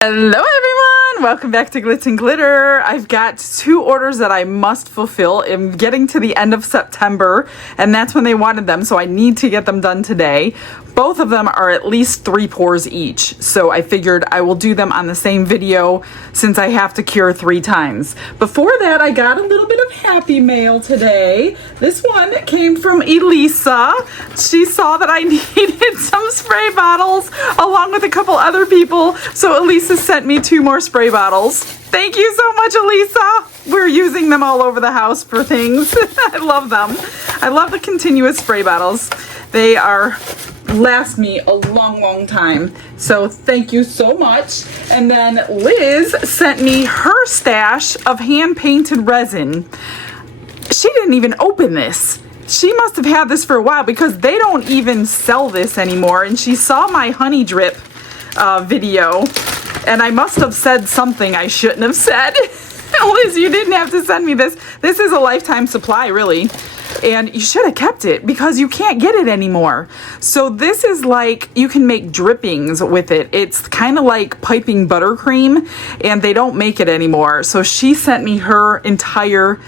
Hello everyone! Welcome back to Glitz and Glitter. I've got 2 orders that I must fulfill. I'm getting to the end of September and that's when they wanted them, so I need to get them done today. Both of them are at least 3 pours each, so I figured I will do them on the same video since I have to cure 3 times. Before that, I got a little bit of happy mail today. This one came from Elisa. She saw that I needed some spray bottles along with a couple other people, so Elisa sent me 2 more spray bottles. Thank you so much, Elisa. We're using them all over the house for things. I love them. I love the continuous spray bottles. They last me a long time, so thank you so much. And then Liz sent me her stash of hand-painted resin. She didn't even open this. She must have had this for a while because they don't even sell this anymore, and she saw my honey drip video and I must have said something I shouldn't have said. Liz, you didn't have to send me this. This is a lifetime supply, really. And you should have kept it because you can't get it anymore. So this is like, you can make drippings with it. It's kind of like piping buttercream, and they don't make it anymore. So she sent me her entire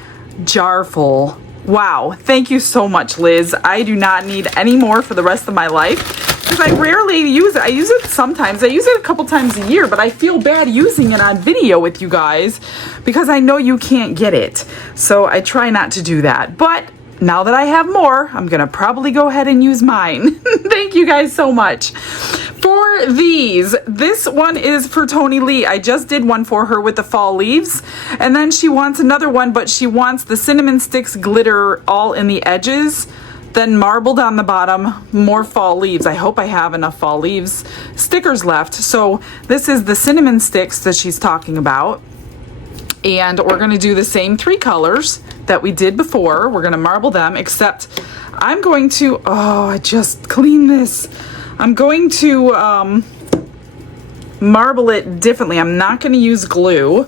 jar full. Wow, thank you so much, Liz. I do not need any more for the rest of my life because I rarely use it. I use it sometimes. I use it a couple times a year, but I feel bad using it on video with you guys because I know you can't get it. So I try not to do that. But now that I have more, I'm gonna probably go ahead and use mine. Thank you guys so much. For these, this one is for Tony Lee. I just did one for her with the fall leaves, and then she wants another one, but she wants the cinnamon sticks glitter all in the edges, then marbled on the bottom, more fall leaves. I hope I have enough fall leaves stickers left. So this is the cinnamon sticks that she's talking about, and we're gonna do the same 3 colors that we did before. We're gonna marble them, except I'm going to, I just cleaned this. I'm going to marble it differently. I'm not gonna use glue.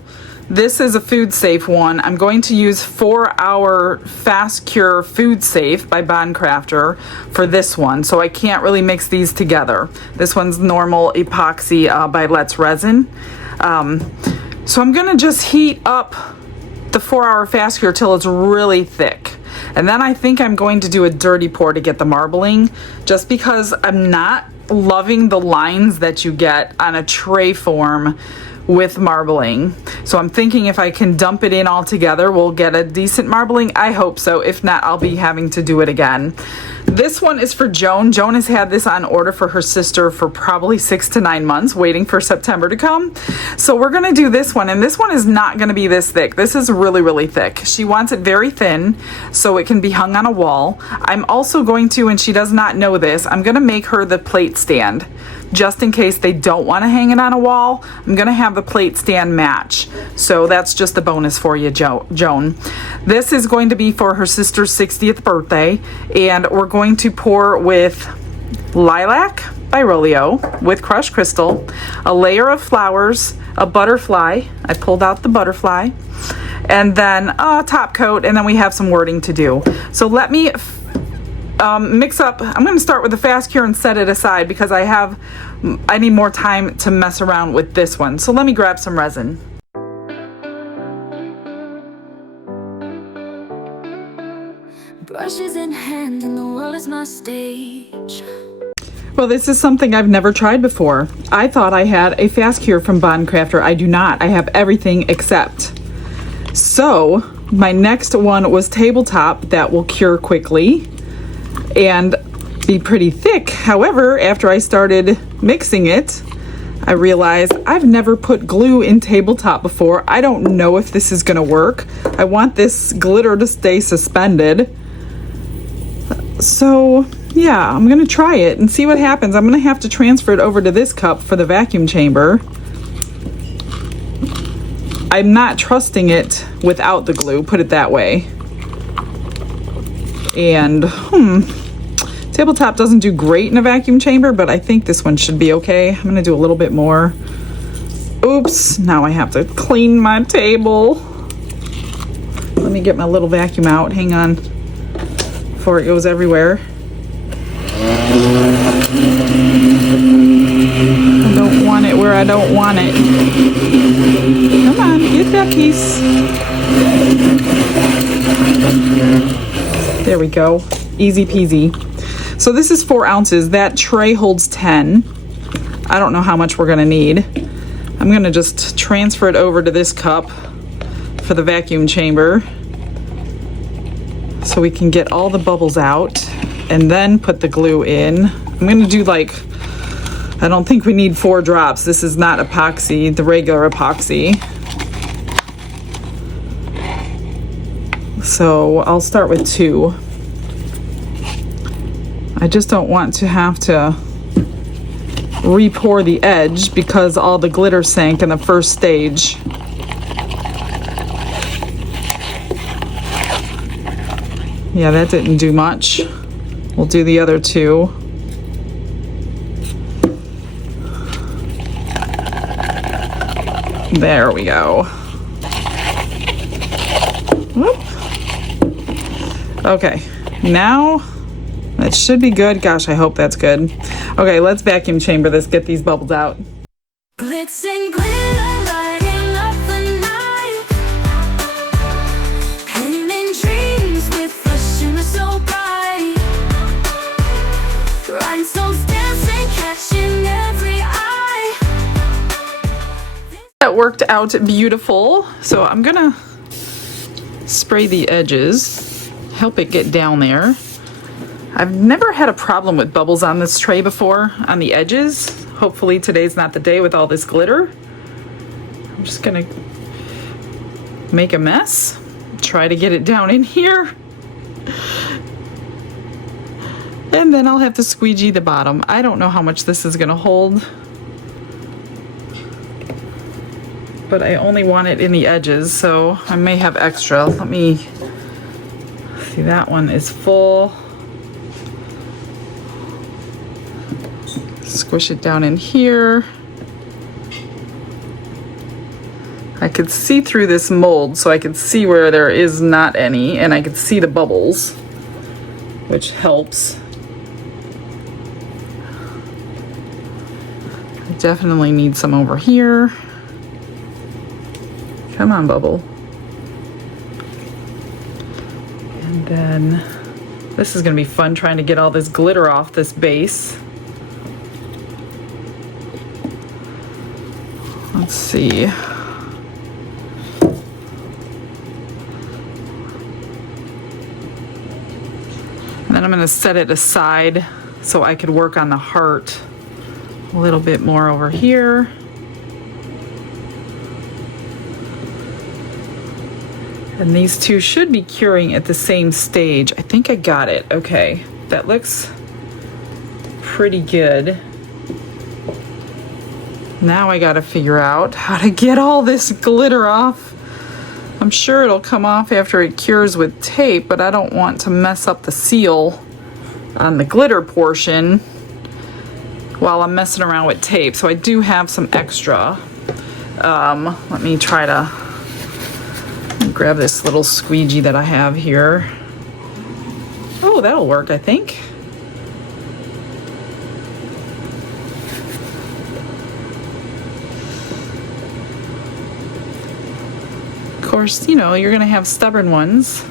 This is a food safe one. I'm going to use 4-Hour Fast Cure Food Safe by Craftor for this one, so I can't really mix these together. This one's normal epoxy by Let's Resin. So I'm gonna just heat up the 4-Hour Fast Cure till it's really thick. And then I think I'm going to do a dirty pour to get the marbling, just because I'm not loving the lines that you get on a tray form with marbling. So I'm thinking if I can dump it in all together, we'll get a decent marbling. I hope so. If not, I'll be having to do it again. This one is for Joan. Joan has had this on order for her sister for probably 6 to 9 months, waiting for September to come. So we're gonna do this one, and this one is not gonna be this thick. This is really thick. She wants it very thin so it can be hung on a wall. I'm also going to, and she does not know this, I'm gonna make her the plate stand. Just in case they don't want to hang it on a wall, I'm gonna have the plate stand match. So that's just a bonus for you, Joan. This is going to be for her sister's 60th birthday, and we're going to pour with Lilac by Rolio with crushed crystal, a layer of flowers, a butterfly. I pulled out the butterfly, and then a top coat, and then we have some wording to do. So let me mix up. I'm going to start with the fast cure and set it aside because I need more time to mess around with this one. So let me grab some resin. Brushes in hand and the world is my stage. Well, this is something I've never tried before. I thought I had a fast cure from Craftor. I do not. I have everything except. So my next one was Tabletop that will cure quickly and be pretty thick. However, after I started mixing it, I realized I've never put glue in Tabletop before. I don't know if this is gonna work. I want this glitter to stay suspended. So yeah, I'm gonna try it and see what happens. I'm gonna have to transfer it over to this cup for the vacuum chamber. I'm not trusting it without the glue, put it that way. And Tabletop doesn't do great in a vacuum chamber, but I think this one should be okay. I'm gonna do a little bit more. Oops, now I have to clean my table. Let me get my little vacuum out, hang on, before it goes everywhere. I don't don't want it where I don't want it. Come on, get that piece. There we go. Easy peasy. So this is 4 ounces. That tray holds 10. I don't know how much we're gonna need. I'm gonna just transfer it over to this cup for the vacuum chamber so we can get all the bubbles out and then put the glue in. I'm gonna do like, I don't think we need 4 drops. This is not epoxy, the regular epoxy. So I'll start with 2. I just don't want to have to re-pour the edge because all the glitter sank in the first stage. Yeah, that didn't do much. We'll do the other 2. There we go. Whoop. Okay, now that should be good. Gosh, I hope that's good. Okay, let's vacuum chamber this, get these bubbles out. Glitz and glitter lighting up the night, painting dreams with a shimmer so bright, rhinestones dancing, catching every eye. That worked out beautiful. So I'm gonna spray the edges, help it get down there. I've never had a problem with bubbles on this tray before, on the edges. Hopefully today's not the day with all this glitter. I'm just gonna make a mess, try to get it down in here. And then I'll have to squeegee the bottom. I don't know how much this is gonna hold, but I only want it in the edges, so I may have extra. Let me see, that one is full. Squish it down in here. I could see through this mold, so I could see where there is not any, and I could see the bubbles, which helps. I definitely need some over here. Come on, bubble. And then this is gonna be fun trying to get all this glitter off this base. Let's see. And then I'm going to set it aside so I could work on the heart a little bit more over here. And these 2 should be curing at the same stage. I think I got it. Okay, that looks pretty good. Now I gotta figure out how to get all this glitter off. I'm sure it'll come off after it cures with tape, but I don't want to mess up the seal on the glitter portion while I'm messing around with tape. So I do have some extra. Let me try to grab this little squeegee that I have here. Oh, that'll work, I think. Of course, you know, you're gonna have stubborn ones.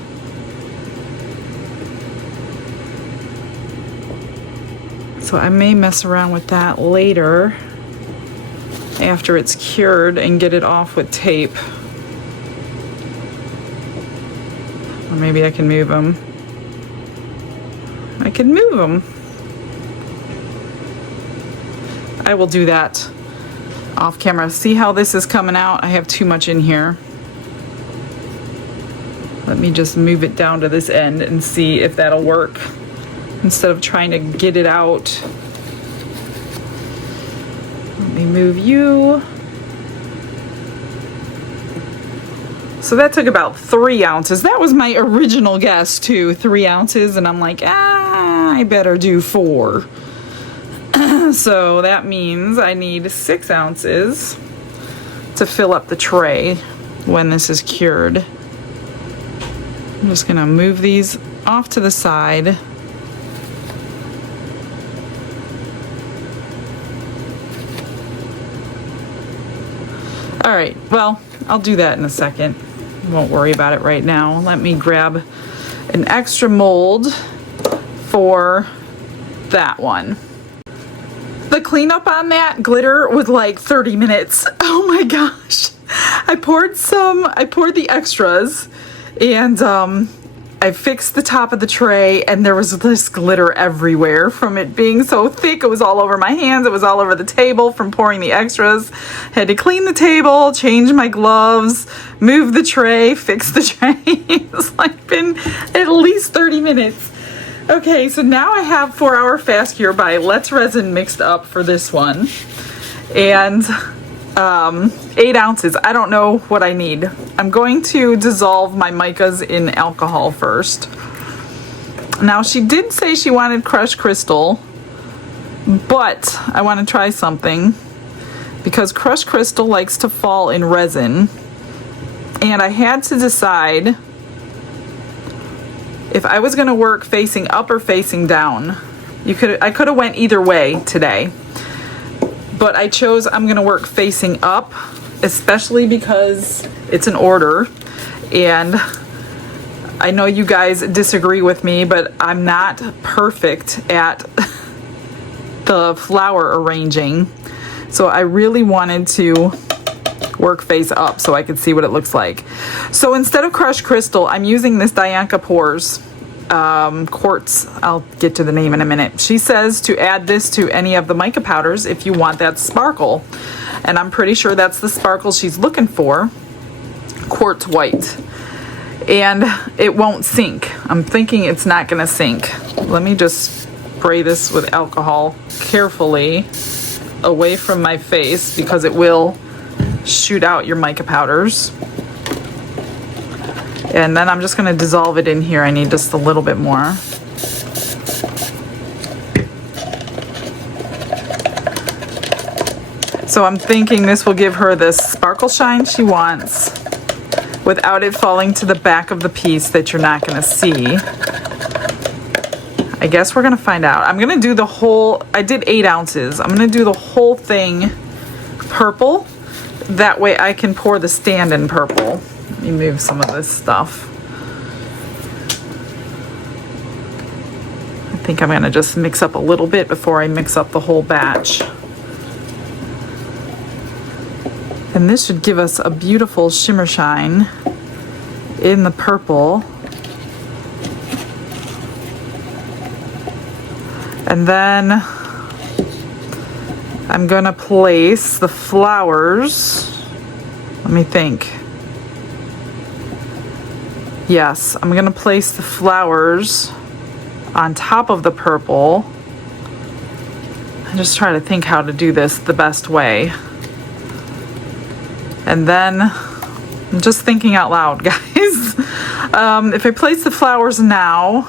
So I may mess around with that later after it's cured and get it off with tape. Or maybe I can move them. I can move them. I will do that off camera. See how this is coming out? I have too much in here. Let me just move it down to this end and see if that'll work instead of trying to get it out. Let me move you. So that took about 3 ounces. That was my original guess too, 3 ounces, and I'm like, I better do 4. So that means I need 6 ounces to fill up the tray when this is cured. I'm just gonna move these off to the side. All right, well, I'll do that in a second. Won't worry about it right now. Let me grab an extra mold for that one. The cleanup on that glitter was like 30 minutes. Oh my gosh. I poured the extras, and I fixed the top of the tray, and there was this glitter everywhere from it being so thick. It was all over my hands. It was all over the table from pouring the extras. Had to clean the table, change my gloves, move the tray, fix the tray. It's like been at least 30 minutes. Okay, so now I have 4 Hour Fast Cure by Let's Resin mixed up for this one. And 8 ounces. I don't know what I need. I'm going to dissolve my micas in alcohol first. Now, she did say she wanted crushed crystal, but I want to try something because crushed crystal likes to fall in resin, and I had to decide if I was going to work facing up or facing down. I could have went either way today. But I chose I'm going to work facing up, especially because it's an order. And I know you guys disagree with me, but I'm not perfect at the flower arranging. So I really wanted to work face up so I could see what it looks like. So instead of crushed crystal, I'm using this Dianca Pours quartz. I'll get to the name in a minute. She says to add this to any of the mica powders if you want that sparkle, and I'm pretty sure that's the sparkle she's looking for, quartz white, and it won't sink. I'm thinking it's not gonna sink. Let me just spray this with alcohol carefully away from my face because it will shoot out your mica powders. And then I'm just going to dissolve it in here. I need just a little bit more. So I'm thinking this will give her the sparkle shine she wants without it falling to the back of the piece that you're not going to see. I guess we're going to find out. I'm going to do the whole, I did 8 ounces. I'm going to do the whole thing purple. That way I can pour the stand in purple. Let me move some of this stuff. I think I'm going to just mix up a little bit before I mix up the whole batch. And this should give us a beautiful shimmer shine in the purple. And then I'm going to place the flowers. Let me think. Yes, I'm going to place the flowers on top of the purple. I'm just trying to think how to do this the best way. And then, I'm just thinking out loud, guys. If I place the flowers now,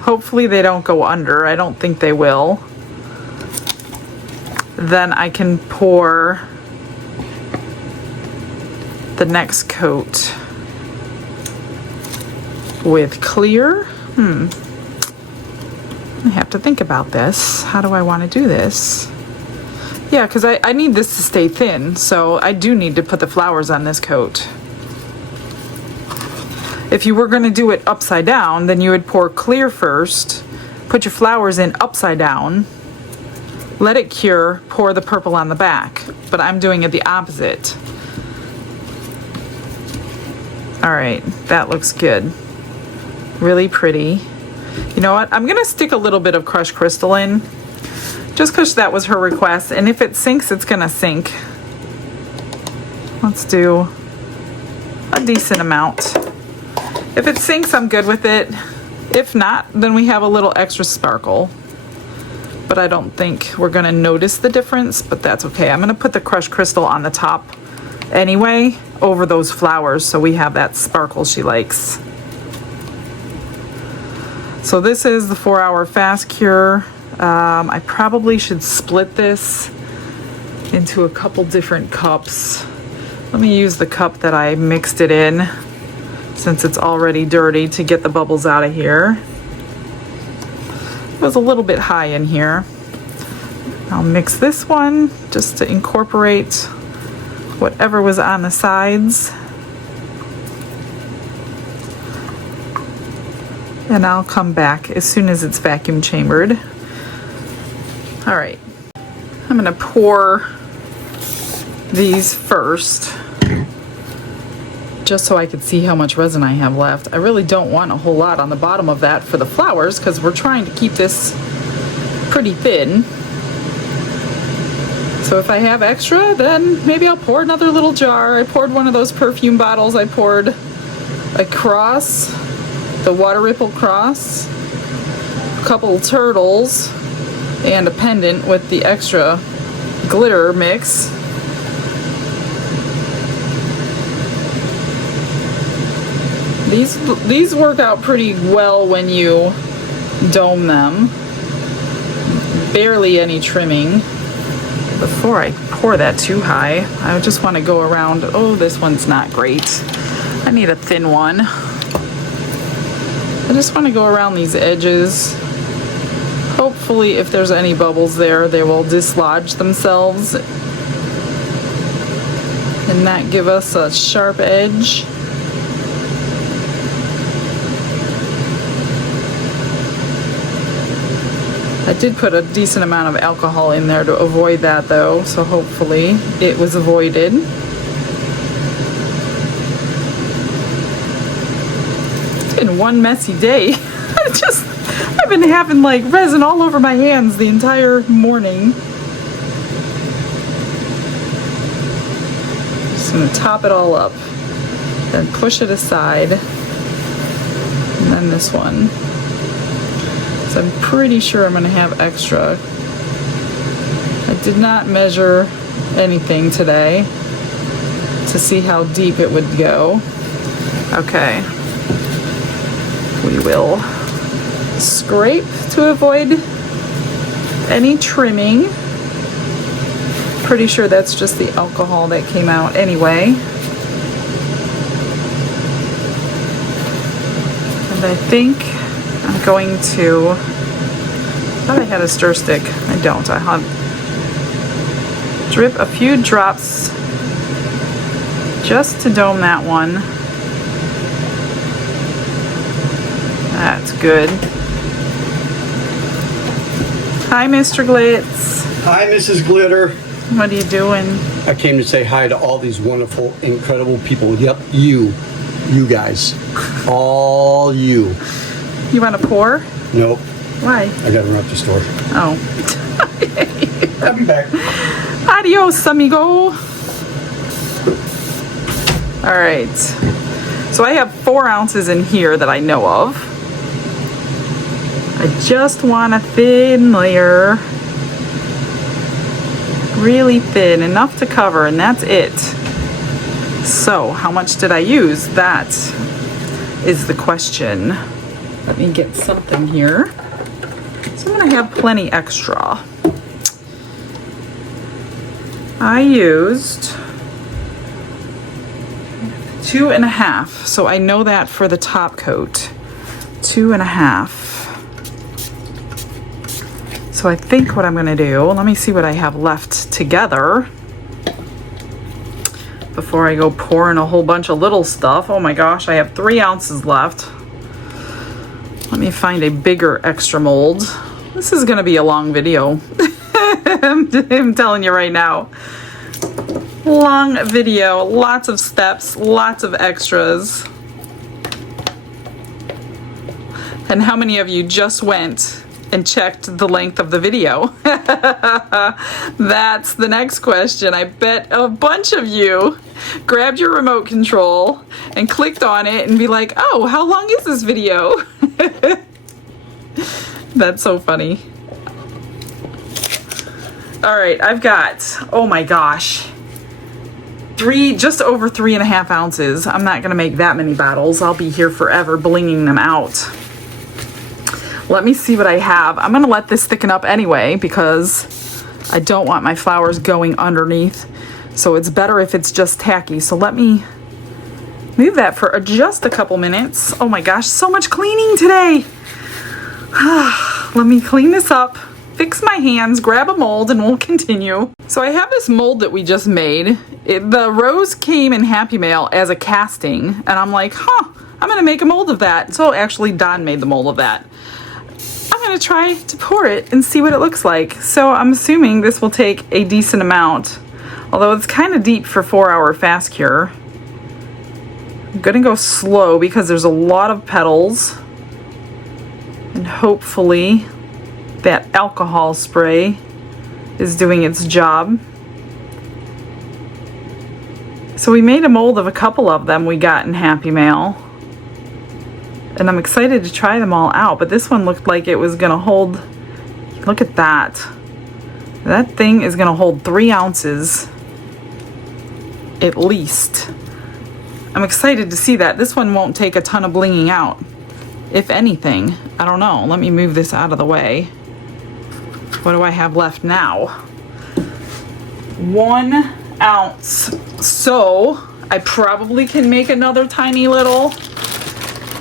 hopefully they don't go under. I don't think they will. Then I can pour the next coat with clear. I have to think about this. How do I want to do this? Yeah, because I need this to stay thin, so I do need to put the flowers on this coat. If you were going to do it upside down, then you would pour clear first, put your flowers in upside down, let it cure, pour the purple on the back. But I'm doing it the opposite. All right, that looks good. Really pretty. You know what? I'm going to stick a little bit of crushed crystal in, just because that was her request. And if it sinks, it's going to sink. Let's do a decent amount. If it sinks, I'm good with it. If not, then we have a little extra sparkle. But I don't think we're going to notice the difference, but that's okay. I'm going to put the crushed crystal on the top anyway, over those flowers, so we have that sparkle she likes. So this is the 4 Hour Fast Cure. I probably should split this into a couple different cups. Let me use the cup that I mixed it in, since it's already dirty, to get the bubbles out of here. It was a little bit high in here. I'll mix this one just to incorporate whatever was on the sides. And I'll come back as soon as it's vacuum chambered. All right, I'm gonna pour these first, just so I could see how much resin I have left. I really don't want a whole lot on the bottom of that for the flowers because we're trying to keep this pretty thin. So if I have extra, then maybe I'll pour another little jar. I poured one of those perfume bottles. I poured a cross, the water ripple cross, a couple turtles, and a pendant with the extra glitter mix. These work out pretty well when you dome them. Barely any trimming. Before I pour that too high, I just want to go around. Oh, this one's not great. I need a thin one. I just want to go around these edges. Hopefully, if there's any bubbles there, they will dislodge themselves and not give us a sharp edge. I did put a decent amount of alcohol in there to avoid that though, so hopefully it was avoided. It's been one messy day. I've been having like resin all over my hands the entire morning. Just gonna top it all up, then push it aside, and then this one. So I'm pretty sure I'm going to have extra. I did not measure anything today to see how deep it would go. Okay. We will scrape to avoid any trimming. Pretty sure that's just the alcohol that came out anyway. And I think I'm going to, I thought I had a stir stick. I don't. I have drip a few drops just to dome that one. That's good. Hi, Mr. Glitz. Hi, Mrs. Glitter. What are you doing? I came to say hi to all these wonderful, incredible people. Yep, you guys. All you. You want to pour? Nope. Why? I gotta run up the store. Oh. I'll be back. Adios, amigo. All right. So I have 4 ounces in here that I know of. I just want a thin layer. Really thin, enough to cover, and that's it. So, how much did I use? That is the question. Let me get something here. So I'm gonna have plenty extra. I used 2.5, so I know that for the top coat. 2.5. So I think what I'm gonna do, let me see what I have left together before I go pouring a whole bunch of little stuff. Oh my gosh, I have 3 ounces left. Let me find a bigger extra mold. This is gonna be a long video. I'm telling you right now. Long video, lots of steps, lots of extras. And how many of you just went and checked the length of the video? That's the next question. I bet a bunch of you grabbed your remote control and clicked on it and be like, oh, how long is this video? That's so funny. All right, I've got, oh my gosh, just over 3.5 ounces. I'm not gonna make that many bottles. I'll be here forever blinging them out. Let me see what I have. I'm gonna let this thicken up anyway because I don't want my flowers going underneath. So it's better if it's just tacky. So let me move that for just a couple minutes. Oh my gosh, so much cleaning today. Let me clean this up, fix my hands, grab a mold, and we'll continue. So I have this mold that we just made. The rose came in Happy Mail as a casting, and I'm like, huh, I'm gonna make a mold of that. So actually Don made the mold of that. I'm gonna try to pour it and see what it looks like. So I'm assuming this will take a decent amount, although it's kind of deep for 4-hour fast cure. I'm gonna go slow because there's a lot of petals, and hopefully that alcohol spray is doing its job. So we made a mold of a couple of them we got in Happy Mail, and I'm excited to try them all out, but this one looked like it was gonna hold, look at that. That thing is gonna hold 3 ounces at least. I'm excited to see that. This one won't take a ton of blinging out, if anything. I don't know. Let me move this out of the way. What do I have left now? 1 ounce. So I probably can make another tiny little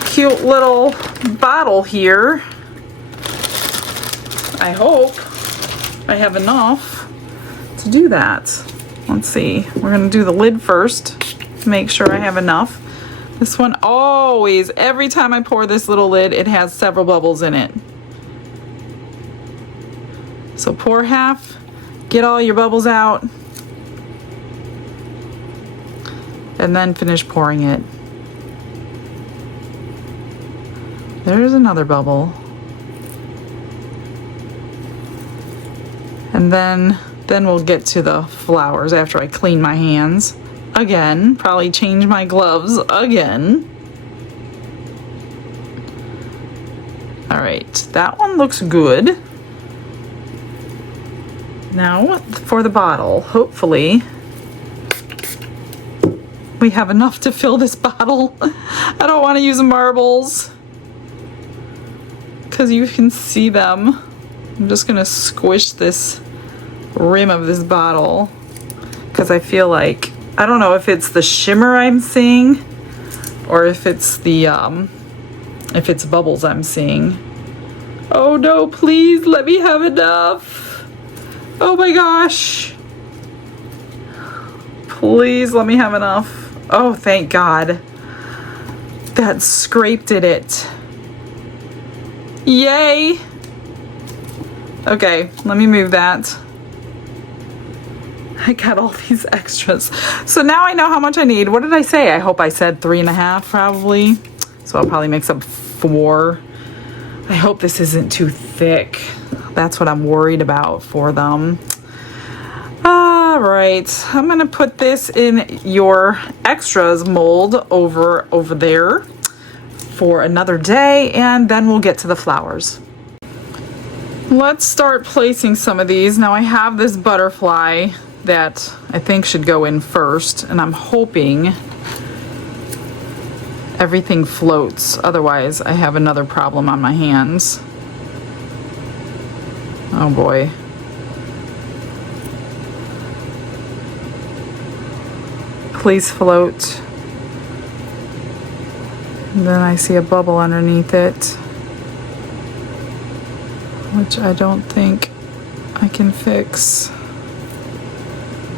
cute little bottle here. I hope I have enough to do that. Let's see. We're gonna do the lid first to make sure I have enough. This one always, every time I pour this little lid, it has several bubbles in it. So pour half, get all your bubbles out, and then finish pouring it. There's another bubble. And then we'll get to the flowers after I clean my hands. Again, probably change my gloves again. All right, that one looks good. Now for the bottle, hopefully we have enough to fill this bottle. I don't want to use marbles because you can see them. I'm just gonna squish this rim of this bottle because I feel like, I don't know if it's the shimmer I'm seeing or if it's the if it's bubbles I'm seeing. Oh no, please let me have enough. Oh my gosh. Please let me have enough. Oh, thank God. That scraped at it. Yay. Okay, let me move that. I got all these extras. So now I know how much I need. What did I say? I hope I said 3.5 probably. So I'll probably mix up 4. I hope this isn't too thick. That's what I'm worried about for them. All right, I'm gonna put this in your extras mold over there for another day, and then we'll get to the flowers. Let's start placing some of these. Now I have this butterfly that I think should go in first, and I'm hoping everything floats. Otherwise, I have another problem on my hands. Oh boy. Please float. And then I see a bubble underneath it, which I don't think I can fix.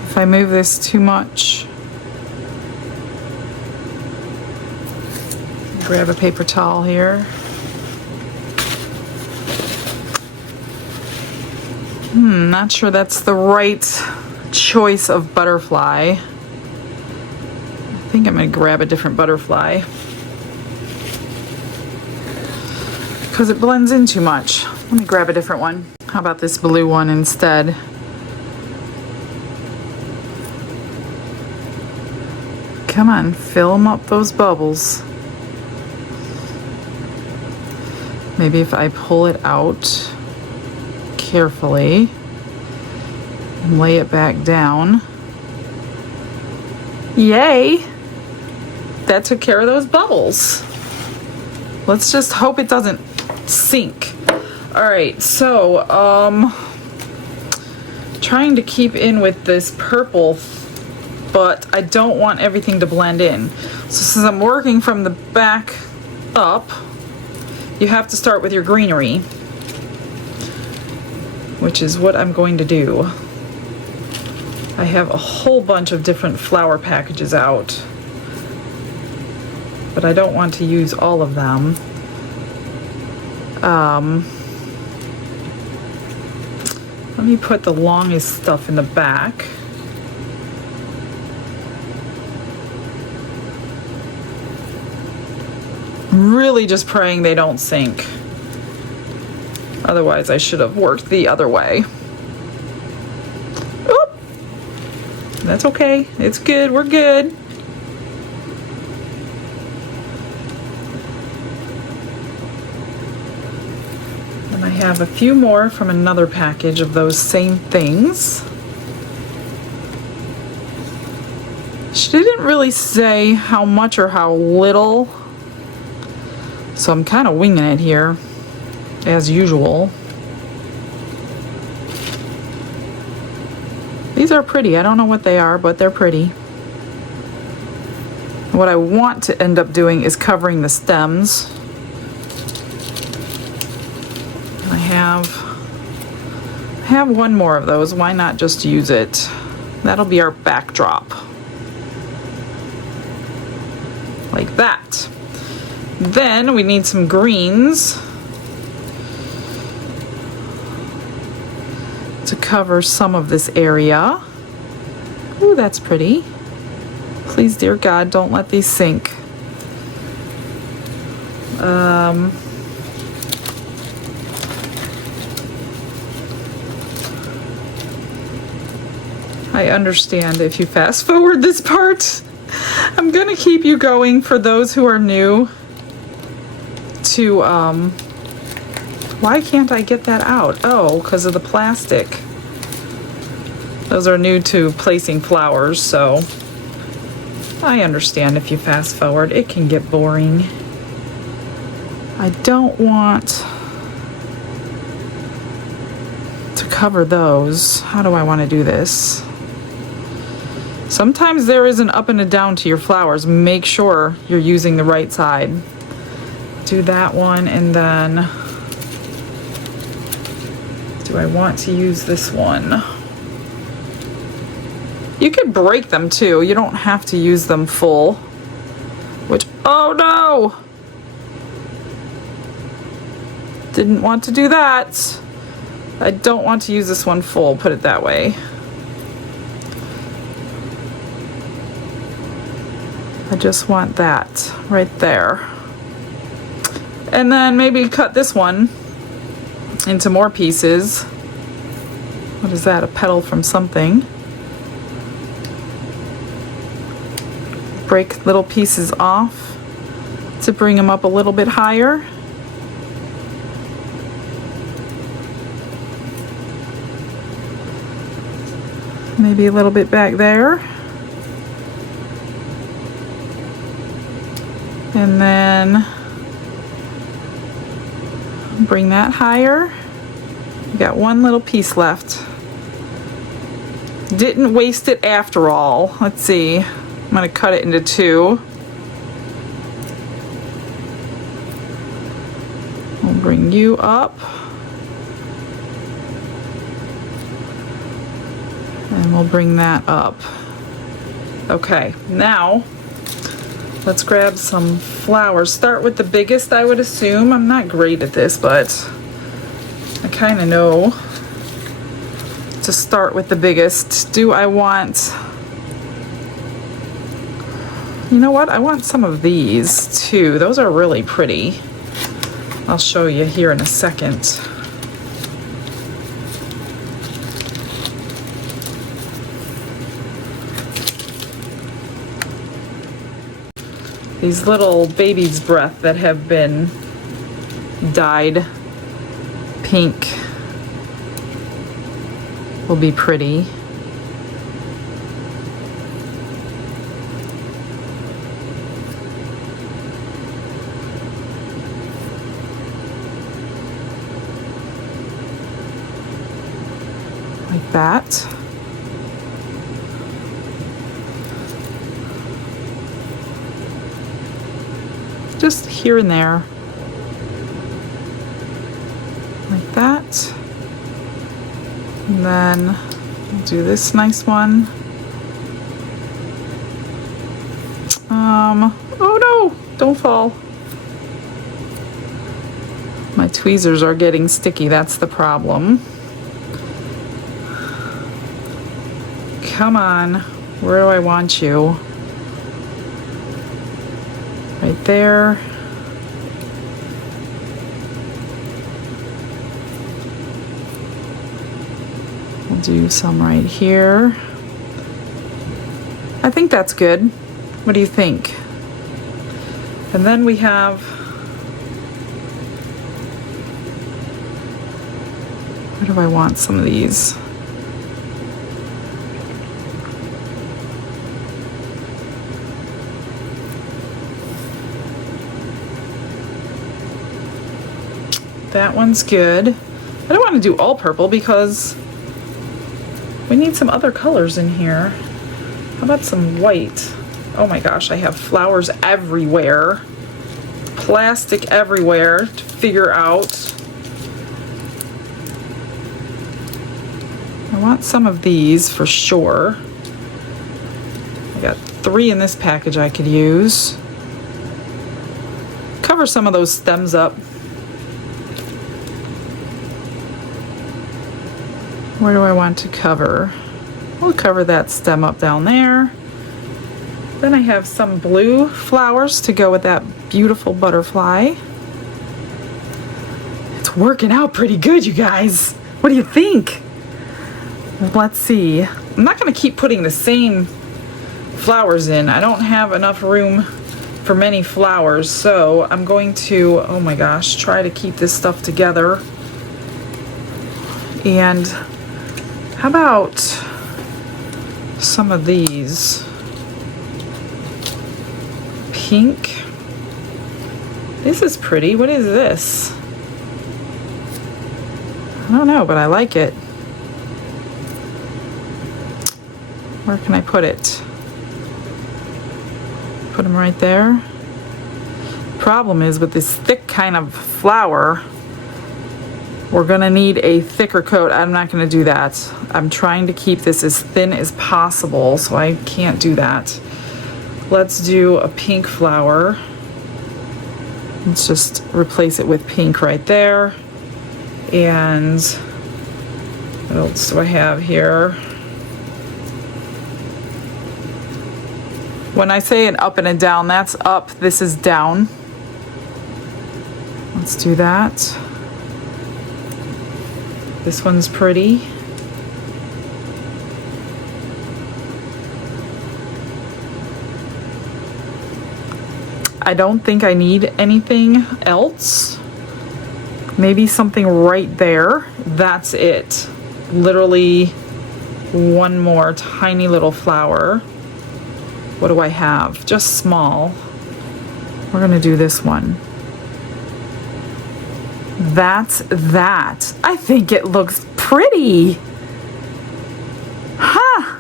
If I move this too much. Grab a paper towel here. Not sure that's the right choice of butterfly. I think I'm gonna grab a different butterfly because it blends in too much. Let me grab a different one. How about this blue one instead? Come on, fill them up those bubbles. Maybe if I pull it out carefully and lay it back down. Yay! That took care of those bubbles. Let's just hope it doesn't sink. All right, so trying to keep in with this purple, but I don't want everything to blend in. So since I'm working from the back up, you have to start with your greenery. which is what I'm going to do. I have a whole bunch of different flower packages out, but I don't want to use all of them. Let me put the longest stuff in the back. I'm really just praying they don't sink. Otherwise, I should have worked the other way. Oop! That's okay. It's good. We're good. And I have a few more from another package of those same things. She didn't really say how much or how little, so I'm kind of winging it here, as usual. These are pretty. I don't know what they are, but they're pretty. What I want to end up doing is covering the stems. I have one more of those. Why not just use it? That'll be our backdrop. Like that. Then we need some greens to cover some of this area. Ooh, that's pretty. Please, dear God, don't let these sink. I understand if you fast forward this part. I'm gonna keep you going for those who are new to, why can't I get that out? Oh, because of the plastic. Those are new to placing flowers, so I understand if you fast forward. It can get boring. I don't want to cover those. How do I want to do this? Sometimes there is an up and a down to your flowers. Make sure you're using the right side. Do that one, and then do I want to use this one? You could break them too. You don't have to use them full. Which, oh no! Didn't want to do that. I don't want to use this one full, put it that way. I just want that right there. And then maybe cut this one into more pieces. What is that? A petal from something. Break little pieces off to bring them up a little bit higher. Maybe a little bit back there. And then bring that higher. We got one little piece left. Didn't waste it after all. Let's see. I'm going to cut it into two. We'll bring you up. And we'll bring that up. Okay, now let's grab some flowers. Start with the biggest, I would assume. I'm not great at this, but I kind of know to start with the biggest. Do I want... You know what? I want some of these too. Those are really pretty. I'll show you here in a second. These little baby's breath that have been dyed pink will be pretty. Like that. Just here and there. Like that. And then we'll do this nice one. Oh no, don't fall. My tweezers are getting sticky, that's the problem. Come on, where do I want you? Right there. We'll do some right here. I think that's good. What do you think? And then we have where do I want some of these? That one's good. I don't want to do all purple because we need some other colors in here. How about some white? Oh my gosh, I have flowers everywhere. Plastic everywhere to figure out. I want some of these for sure. I got 3 in this package I could use. Cover some of those stems up. Where do I want to cover? We'll cover that stem up down there. Then I have some blue flowers to go with that beautiful butterfly. It's working out pretty good, you guys. What do you think? Let's see. I'm not going to keep putting the same flowers in. I don't have enough room for many flowers, so I'm going to, oh my gosh, try to keep this stuff together. And how about some of these? Pink. This is pretty. What is this? I don't know, but I like it. Where can I put it? Put them right there. Problem is with this thick kind of flower, we're gonna need a thicker coat. I'm not gonna do that. I'm trying to keep this as thin as possible, so I can't do that. Let's do a pink flower. Let's just replace it with pink right there. And what else do I have here? When I say an up and a down, that's up, this is down. Let's do that. This one's pretty. I don't think I need anything else. Maybe something right there. That's it. Literally one more tiny little flower. What do I have? Just small. We're gonna do this one. That's that. I think it looks pretty. Huh?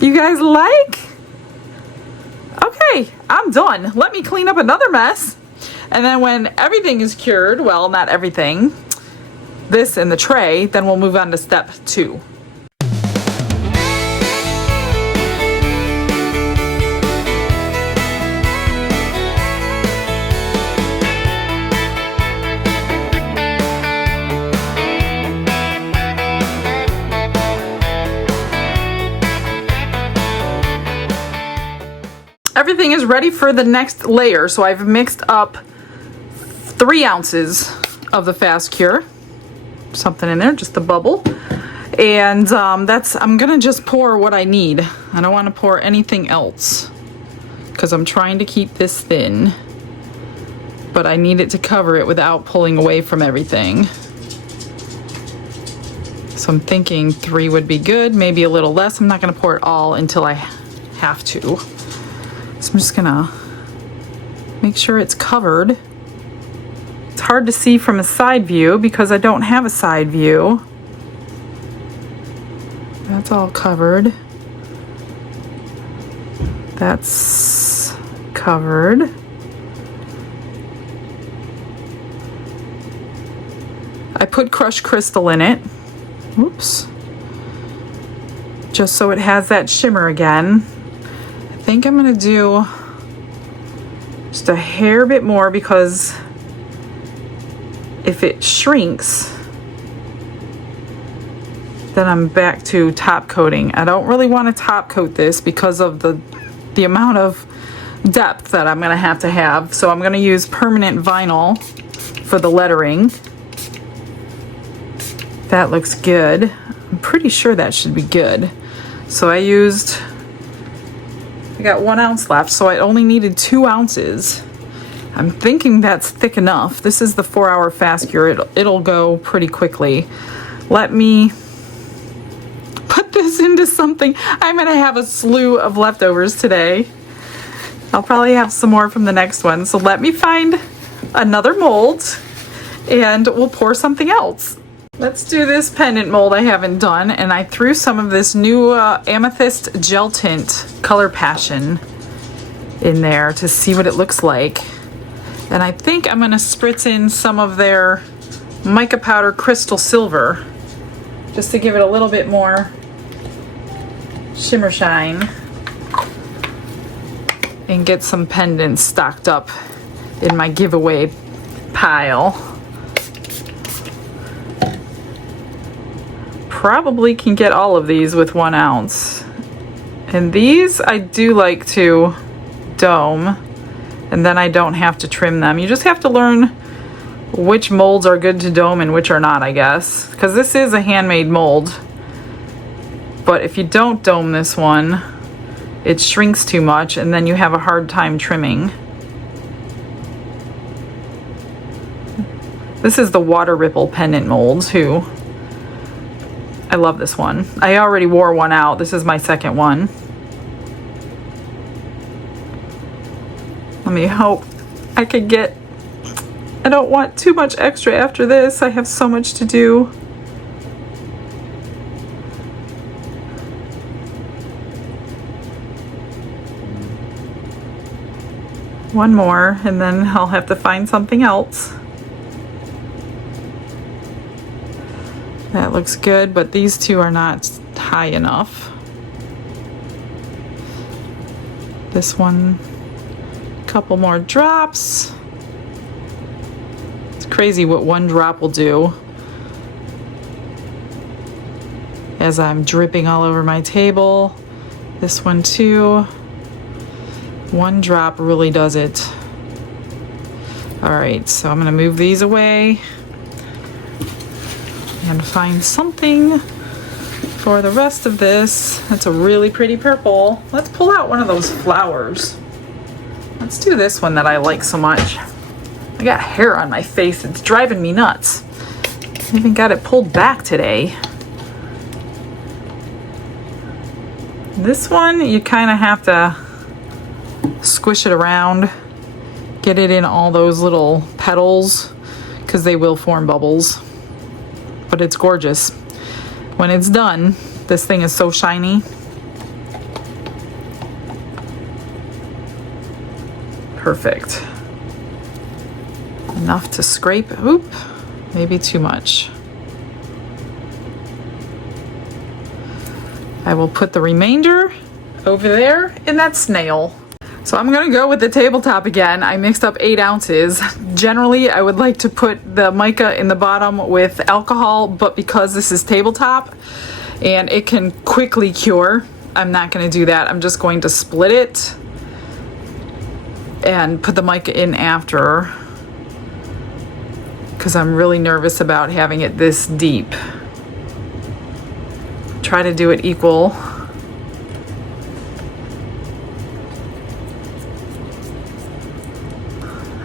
You guys like? Okay, I'm done. Let me clean up another mess. And then when everything is cured, well, not everything, this in the tray, then we'll move on to step 2. Everything is ready for the next layer, so I've mixed up 3 ounces of the Fast Cure, something in there, just a bubble, and I'm gonna just pour what I need. I don't want to pour anything else because I'm trying to keep this thin, but I need it to cover it without pulling away from everything. So I'm thinking 3 would be good, maybe a little less. I'm not gonna pour it all until I have to. So I'm just gonna make sure it's covered. It's hard to see from a side view because I don't have a side view. That's all covered. That's covered. I put crushed crystal in it. Oops. Just so it has that shimmer again. I think I'm gonna do just a hair bit more, because if it shrinks, then I'm back to top coating. I don't really want to top coat this because of the amount of depth that I'm gonna have to have. So I'm gonna use permanent vinyl for the lettering. That looks good. I'm pretty sure that should be good. So I got 1 ounce left, so I only needed 2 ounces. I'm thinking that's thick enough. This is the 4-hour fast cure. It'll go pretty quickly. Let me put this into something. I'm gonna have a slew of leftovers today. I'll probably have some more from the next one. So let me find another mold and we'll pour something else. Let's do this pendant mold I haven't done, and I threw some of this new Amethyst Gel Tint Color Passion in there to see what it looks like. And I think I'm gonna spritz in some of their mica powder Crystal Silver just to give it a little bit more shimmer shine and get some pendants stocked up in my giveaway pile. Probably can get all of these with 1 ounce. And these I do like to dome, and then I don't have to trim them. You just have to learn which molds are good to dome and which are not, I guess. Because this is a handmade mold. But if you don't dome this one, it shrinks too much and then you have a hard time trimming. This is the Water Ripple pendant mold too. I love this one. I already wore one out. This is my second one. Let me hope I could get... I don't want too much extra after this. I have so much to do. One more, and then I'll have to find something else. That looks good, but these two are not high enough. This one, a couple more drops. It's crazy what one drop will do as I'm dripping all over my table. This one too. One drop really does it. All right, so I'm gonna move these away and find something for the rest of this. That's a really pretty purple. Let's pull out one of those flowers. Let's do this one that I like so much. I got hair on my face. It's driving me nuts. I even got it pulled back today. This one, you kind of have to squish it around, get it in all those little petals, because they will form bubbles. But it's gorgeous. When it's done, this thing is so shiny. Perfect. Enough to scrape. Oop, maybe too much. I will put the remainder over there in that snail. So I'm gonna go with the tabletop again. I mixed up 8 ounces. Generally, I would like to put the mica in the bottom with alcohol, but because this is tabletop and it can quickly cure, I'm not gonna do that. I'm just going to split it and put the mica in after, because I'm really nervous about having it this deep. Try to do it equal.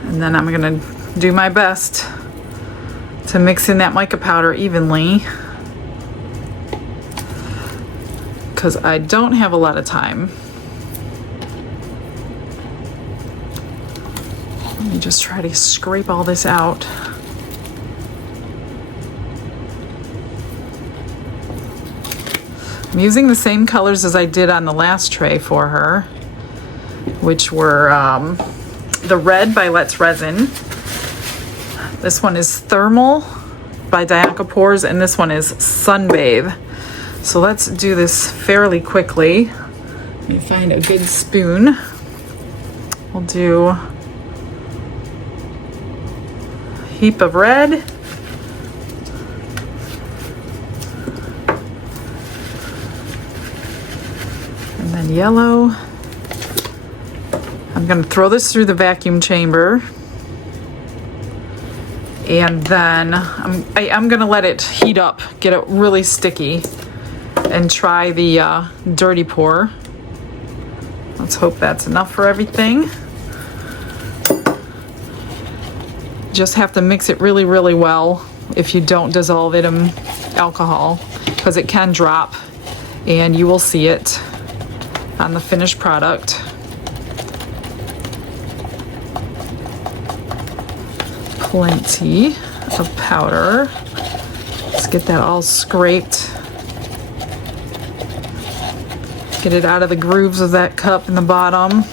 And then I'm gonna do my best to mix in that mica powder evenly, because I don't have a lot of time. Let me just try to scrape all this out. I'm using the same colors as I did on the last tray for her, which were the red by Let's Resin. This one is Thermal, by Dianca Pores, and this one is Sunbathe. So let's do this fairly quickly. Let me find a good spoon. We'll do a heap of red. And then yellow. I'm going to throw this through the vacuum chamber. And then I'm going to let it heat up, get it really sticky, and try the dirty pour. Let's hope that's enough for everything. Just have to mix it really, really well if you don't dissolve it in alcohol, because it can drop, and you will see it on the finished product. Plenty of powder. Let's get that all scraped. Get it out of the grooves of that cup in the bottom.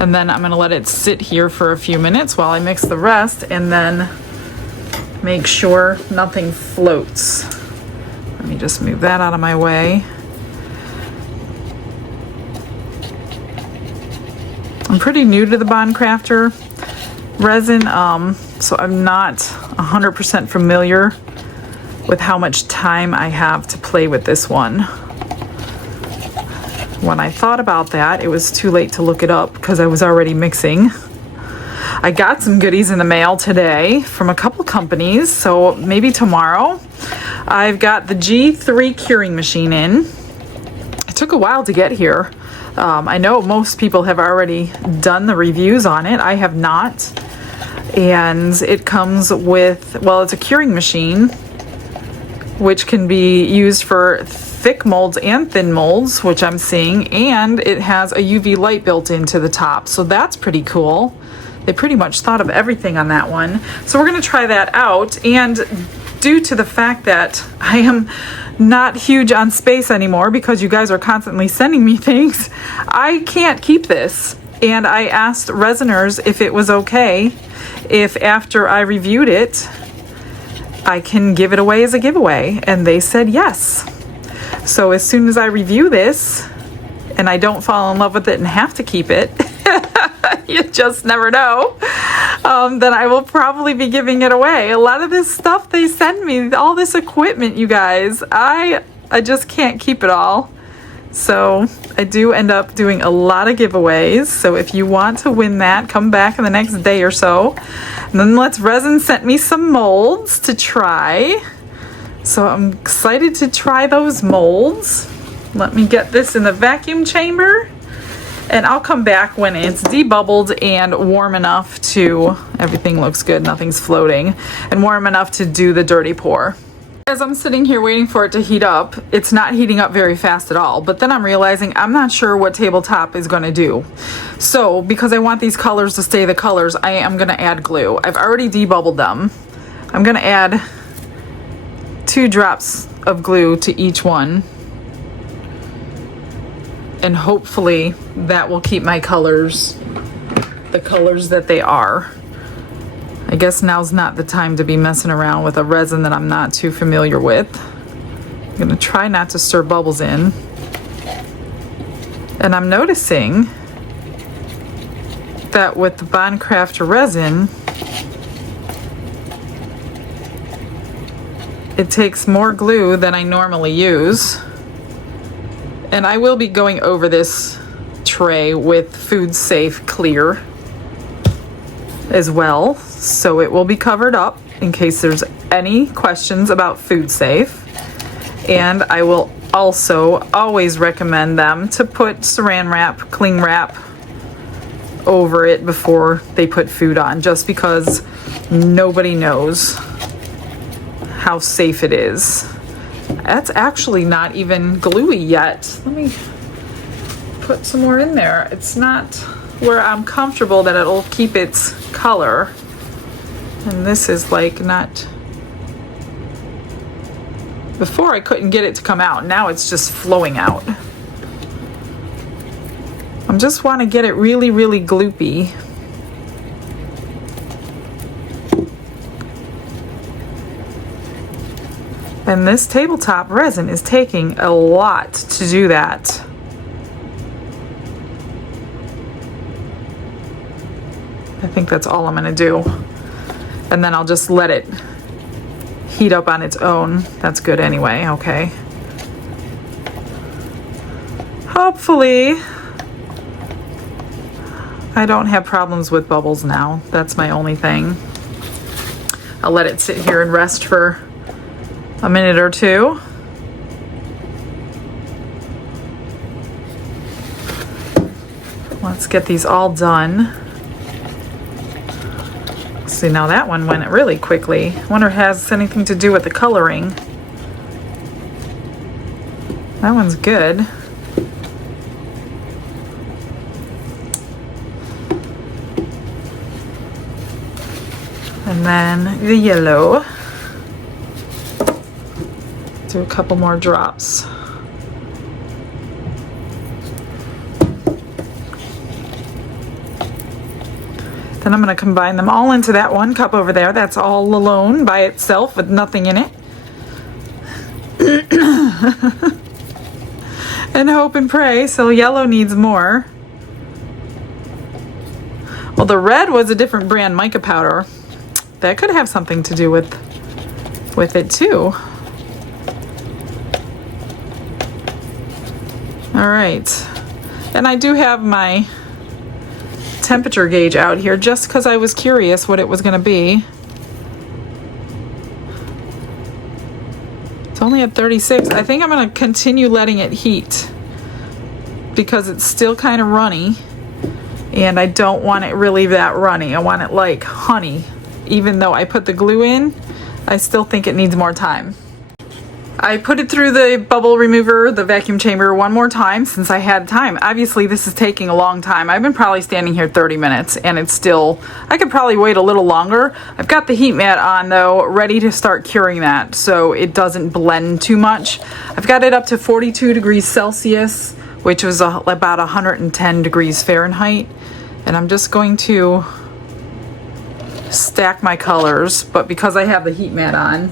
And then I'm gonna let it sit here for a few minutes while I mix the rest, and then make sure nothing floats. Let me just move that out of my way. I'm pretty new to the Bond Crafter resin, so I'm not 100% familiar with how much time I have to play with this one. When I thought about that, it was too late to look it up because I was already mixing. I got some goodies in the mail today from a couple companies, so maybe tomorrow. I've got the G3 curing machine in. It took a while to get here. I know most people have already done the reviews on it. I have not. And it comes with, well, it's a curing machine, which can be used for thick molds and thin molds, which I'm seeing, and it has a UV light built into the top. So that's pretty cool. They pretty much thought of everything on that one. So we're gonna try that out, and due to the fact that I am not huge on space anymore because you guys are constantly sending me things, I can't keep this. And I asked Resiners if it was okay if after I reviewed it, I can give it away as a giveaway. And they said yes. So as soon as I review this and I don't fall in love with it and have to keep it, you just never know, then I will probably be giving it away. A lot of this stuff they send me, all this equipment, you guys, I just can't keep it all. So I do end up doing a lot of giveaways. So if you want to win that, come back in the next day or so. And then Resin sent me some molds to try. So I'm excited to try those molds. Let me get this in the vacuum chamber. And I'll come back when it's debubbled and warm enough to, everything looks good, nothing's floating, and warm enough to do the dirty pour. As I'm sitting here waiting for it to heat up, it's not heating up very fast at all, but then I'm realizing I'm not sure what Tabletop is gonna do. So, because I want these colors to stay the colors, I am gonna add glue. I've already debubbled them. I'm gonna add 2 drops of glue to each one. And hopefully that will keep my colors the colors that they are. I guess now's not the time to be messing around with a resin that I'm not too familiar with. I'm gonna try not to stir bubbles in. And I'm noticing that with the Bond Crafter resin, it takes more glue than I normally use. And I will be going over this tray with food safe clear as well, so it will be covered up in case there's any questions about food safe. And I will also always recommend them to put saran wrap, cling wrap over it before they put food on, just because nobody knows how safe it is. That's actually not even gluey yet. Let me put some more in there. It's not where I'm comfortable that it'll keep its color. And this is like not... Before I couldn't get it to come out. Now it's just flowing out. I just want to get it really, really gloopy. And this tabletop resin is taking a lot to do that. I think that's all I'm gonna do. And then I'll just let it heat up on its own. That's good anyway, okay. Hopefully, I don't have problems with bubbles now. That's my only thing. I'll let it sit here and rest for a minute or two. Let's get these all done. See, now that one went really quickly. I wonder if it has anything to do with the coloring. That one's good. And then the yellow. Do a couple more drops. Then I'm going to combine them all into that one cup over there. That's all alone by itself with nothing in it. And hope and pray. So yellow needs more. Well, the red was a different brand mica powder. That could have something to do with it too. All right. And I do have my temperature gauge out here just because I was curious what it was going to be. It's only at 36. I think I'm going to continue letting it heat because it's still kind of runny, and I don't want it really that runny. I want it like honey. Even though I put the glue in, I still think it needs more time. I put it through the bubble remover, the vacuum chamber, one more time since I had time. Obviously, this is taking a long time. I've been probably standing here 30 minutes and it's still, I could probably wait a little longer. I've got the heat mat on though, ready to start curing that so it doesn't blend too much. I've got it up to 42 degrees Celsius, which was about 110 degrees Fahrenheit. And I'm just going to stack my colors, but because I have the heat mat on,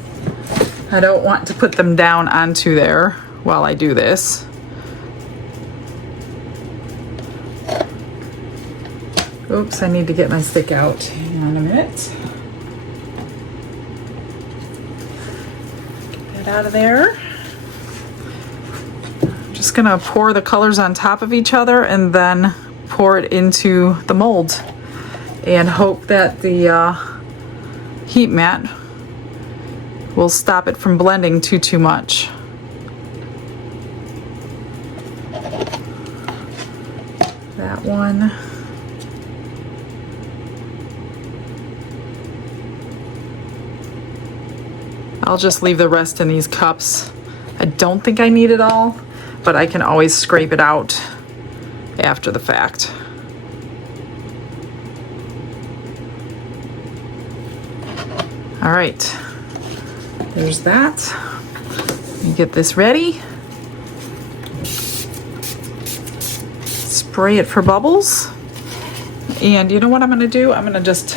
I don't want to put them down onto there while I do this. Oops, I need to get my stick out. Hang on a minute. Get that out of there. I'm just gonna pour the colors on top of each other and then pour it into the mold and hope that the heat mat will stop it from blending too much. That one. I'll just leave the rest in these cups. I don't think I need it all, but I can always scrape it out after the fact. All right. There's that. Let me get this ready. Spray it for bubbles. And you know what I'm gonna do? I'm gonna just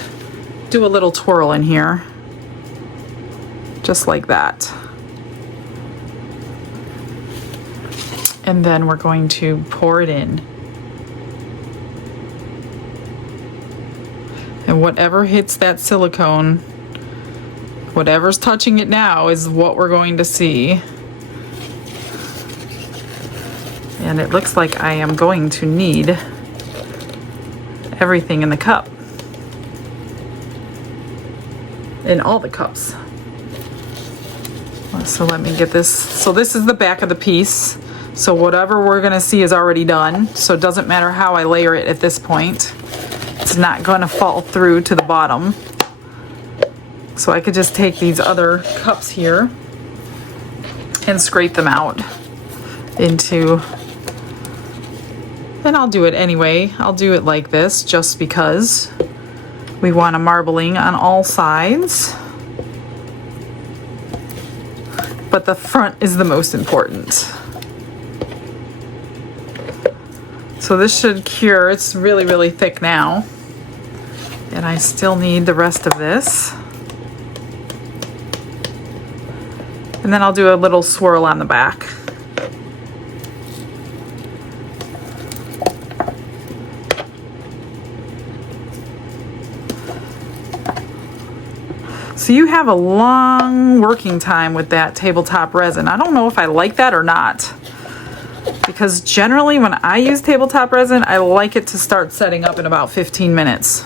do a little twirl in here. Just like that. And then we're going to pour it in. And whatever hits that silicone, whatever's touching it now is what we're going to see. And it looks like I am going to need everything in the cup. In all the cups. So let me get this. So this is the back of the piece. So whatever we're gonna see is already done. So it doesn't matter how I layer it at this point. It's not gonna fall through to the bottom. So I could just take these other cups here and scrape them out into, and I'll do it anyway. I'll do it like this just because we want a marbling on all sides. But the front is the most important. So this should cure. It's really, really thick now. And I still need the rest of this. And then I'll do a little swirl on the back. So you have a long working time with that tabletop resin. I don't know if I like that or not. Because generally when I use tabletop resin, I like it to start setting up in about 15 minutes.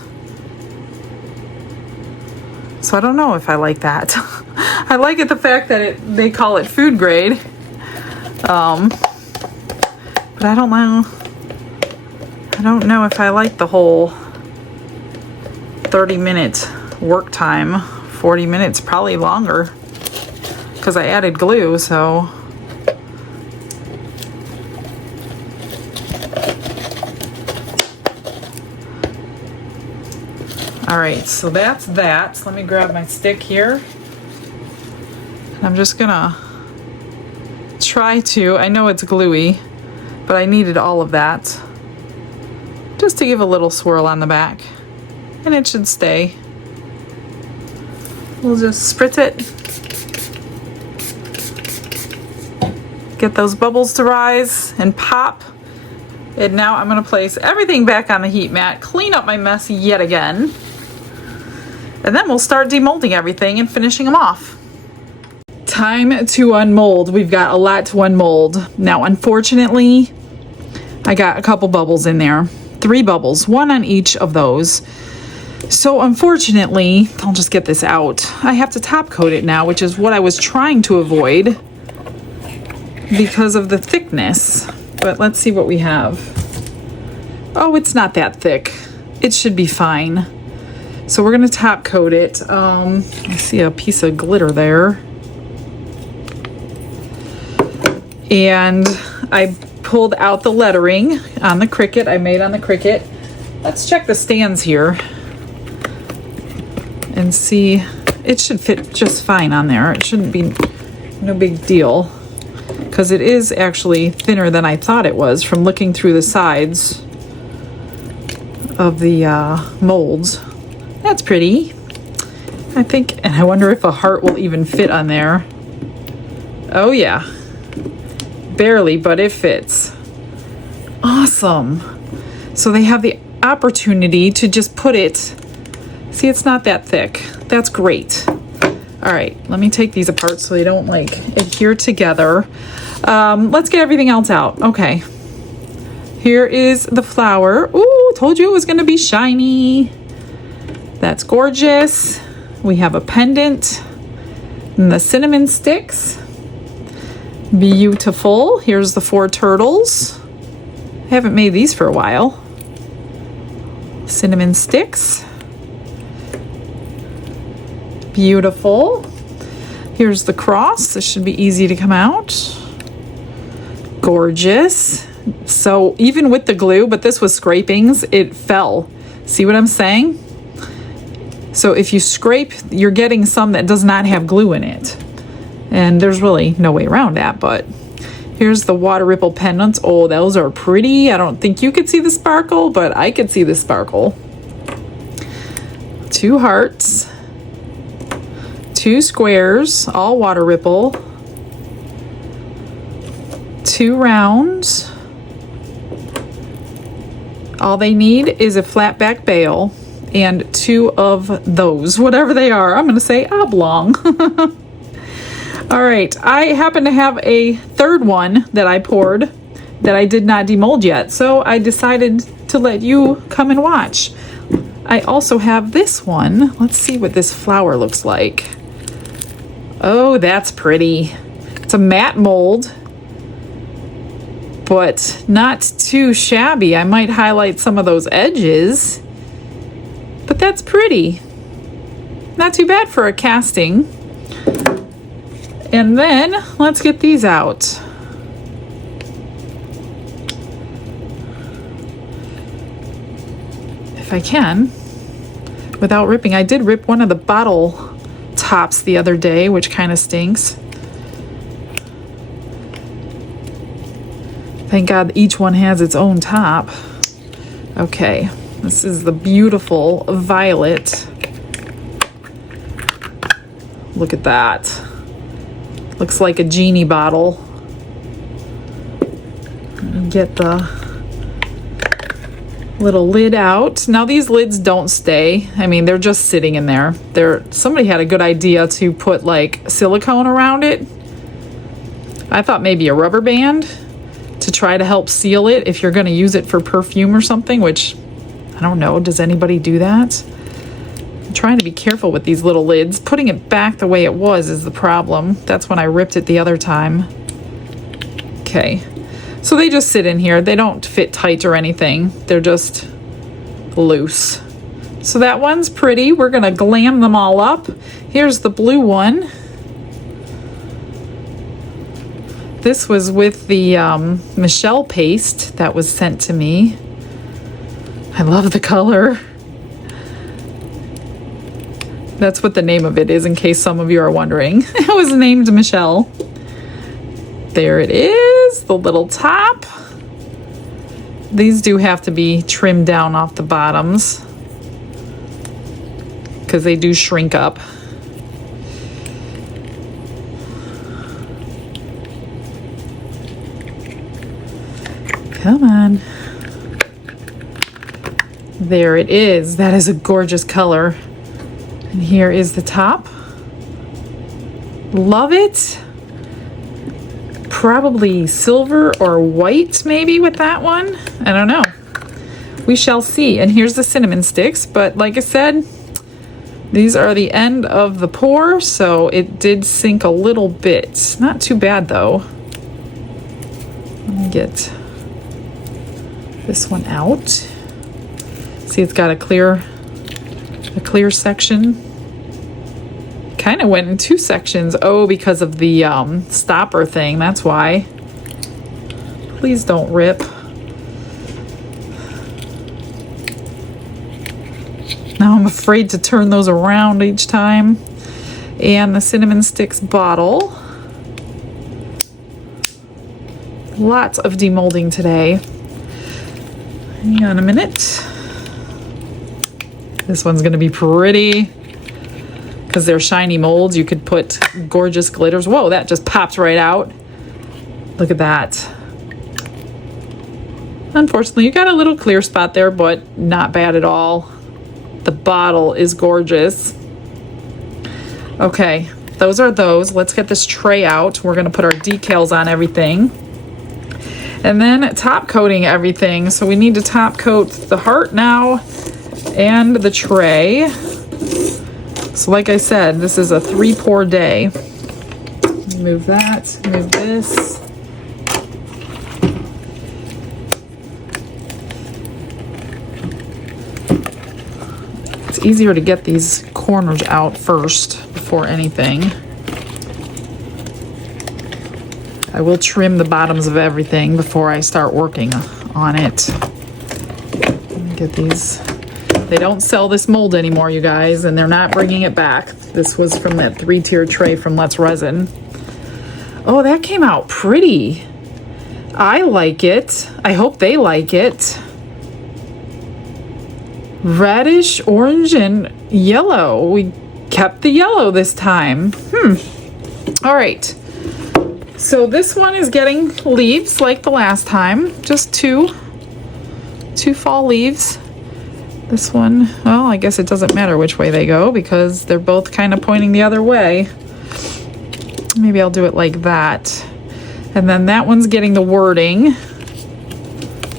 So I don't know if I like that. I like it the fact that they call it food grade. But I don't know. I don't know if I like the whole 30-minute work time. 40 minutes, probably longer. Because I added glue, so. All right, so that's that. Let me grab my stick here. I'm just gonna try to, I know it's gluey, but I needed all of that just to give a little swirl on the back, and it should stay. We'll just spritz it, get those bubbles to rise and pop. And now I'm gonna place everything back on the heat mat, clean up my mess yet again, and then we'll start demolding everything and finishing them off. Time to unmold. We've got a lot to unmold. Now, unfortunately, I got a couple bubbles in there. 3 bubbles, 1 on each of those. So unfortunately, I'll just get this out. I have to top coat it now, which is what I was trying to avoid because of the thickness. But let's see what we have. Oh, it's not that thick. It should be fine. So we're gonna top coat it. I see a piece of glitter there. And I pulled out the lettering on the Cricut. I made on the Cricut. Let's check the stands here and see. It should fit just fine on there. It shouldn't be no big deal because it is actually thinner than I thought it was from looking through the sides of the molds. That's pretty. I think, and I wonder if a heart will even fit on there. Oh yeah. Barely, but it fits. Awesome. So they have the opportunity to just put it, see, it's not that thick. That's great. All right, let me take these apart so they don't like adhere together. Let's get everything else out. Okay. Here is the flower. Ooh, told you it was gonna be shiny. That's gorgeous. We have a pendant and the cinnamon sticks. Beautiful. Here's the 4 turtles. I haven't made these for a while. Cinnamon sticks. Beautiful. Here's the cross. This should be easy to come out. Gorgeous. So even with the glue, but this was scrapings, it fell. See what I'm saying? So if you scrape, you're getting some that does not have glue in it. And there's really no way around that, but here's the water ripple pendants. Oh, those are pretty. I don't think you could see the sparkle, but I could see the sparkle. 2 hearts, 2 squares, all water ripple, 2 rounds. All they need is a flat back bail and 2 of those, whatever they are. I'm gonna say oblong. All right, I happen to have a 3rd one that I poured that I did not demold yet, so I decided to let you come and watch. I also have this one. Let's see what this flower looks like. Oh, that's pretty. It's a matte mold, but not too shabby. I might highlight some of those edges, but that's pretty. Not too bad for a casting. And then let's get these out. If I can, without ripping. I did rip one of the bottle tops the other day, which kind of stinks. Thank God each one has its own top. Okay, this is the beautiful violet. Look at that. Looks like a genie bottle. Get the little lid out. Now these lids don't stay. I mean, they're just sitting in there. Somebody had a good idea to put like silicone around it. I thought maybe a rubber band to try to help seal it if you're going to use it for perfume or something, which I don't know. Does anybody do that? I'm trying to be careful with these little lids. Putting it back the way it was is the problem. That's when I ripped it the other time. Okay. So they just sit in here. They don't fit tight or anything. They're just loose. So that one's pretty. We're going to glam them all up. Here's the blue one. This was with the Michelle paste that was sent to me. I love the color. That's what the name of it is, in case some of you are wondering. It was named Michelle. There it is, the little top. These do have to be trimmed down off the bottoms because they do shrink up. Come on. There it is. That is a gorgeous color. And here is the top. Love it. Probably silver or white maybe with that one. I don't know. We shall see. And here's the cinnamon sticks. But like I said, these are the end of the pour, so it did sink a little bit. Not too bad though. Let me get this one out. See, it's got a clear section. Kind of went in two sections. Oh, because of the stopper thing. That's why. Please don't rip. Now I'm afraid to turn those around each time. And the cinnamon sticks bottle. Lots of demolding today. Hang on a minute. This one's going to be pretty because they're shiny molds. You could put gorgeous glitters. Whoa, that just popped right out. Look at that. Unfortunately, you got a little clear spot there, but not bad at all. The bottle is gorgeous. Okay, those are those. Let's get this tray out. We're going to put our decals on everything. And then top coating everything. So we need to top coat the heart now and the tray. So like I said, this is a 3-pour day. Move that, move this. It's easier to get these corners out first before anything. I will trim the bottoms of everything before I start working on it. Let me get these. They don't sell this mold anymore, you guys, and they're not bringing it back. This was from that 3-tier tray from Let's Resin. Oh, that came out pretty. I like it. I hope they like it. Radish, orange, and yellow. We kept the yellow this time. All right. So this one is getting leaves like the last time. Just two fall leaves. This one, well, I guess it doesn't matter which way they go because they're both kind of pointing the other way. Maybe I'll do it like that. And then that one's getting the wording.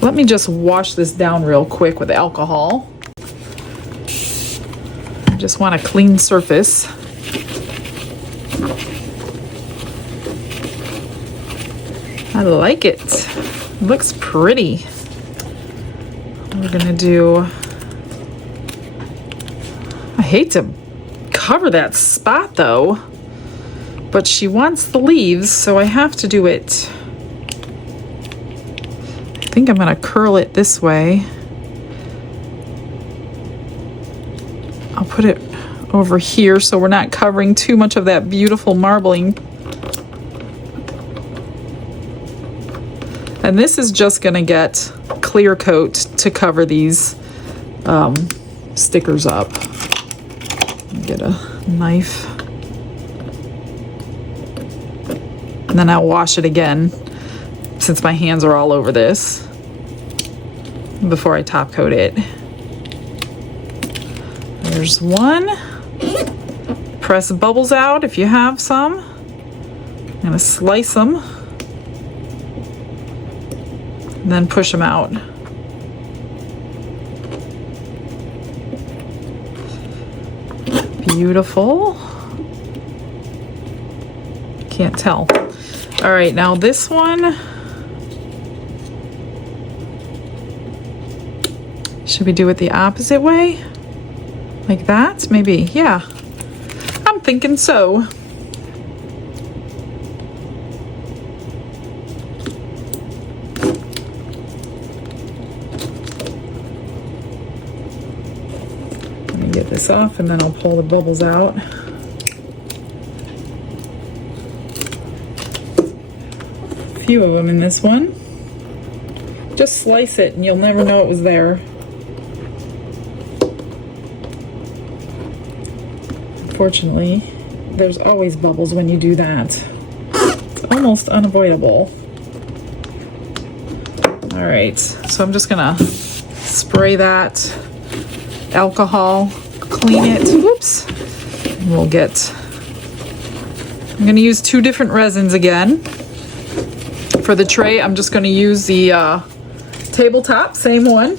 Let me just wash this down real quick with alcohol. I just want a clean surface. I like it. It looks pretty. We're gonna do, I hate to cover that spot though, but she wants the leaves, so I have to do it. I think I'm gonna curl it this way. I'll put it over here so we're not covering too much of that beautiful marbling. And this is just gonna get clear coat to cover these stickers up. Get a knife. And then I'll wash it again since my hands are all over this before I top coat it. There's one. Press the bubbles out if you have some. I'm gonna slice them and then push them out. Beautiful. Can't tell. All right, now this one. Should we do it the opposite way? Like that? Maybe, yeah. I'm thinking so. Let me get this off and then I'll pull the bubbles out. A few of them in this one. Just slice it and you'll never know it was there. Unfortunately, there's always bubbles when you do that. It's almost unavoidable. All right, so I'm just gonna spray that alcohol, clean it. Whoops. And we'll get, I'm gonna use 2 different resins again. For the tray, I'm just gonna use the Tabletop, same one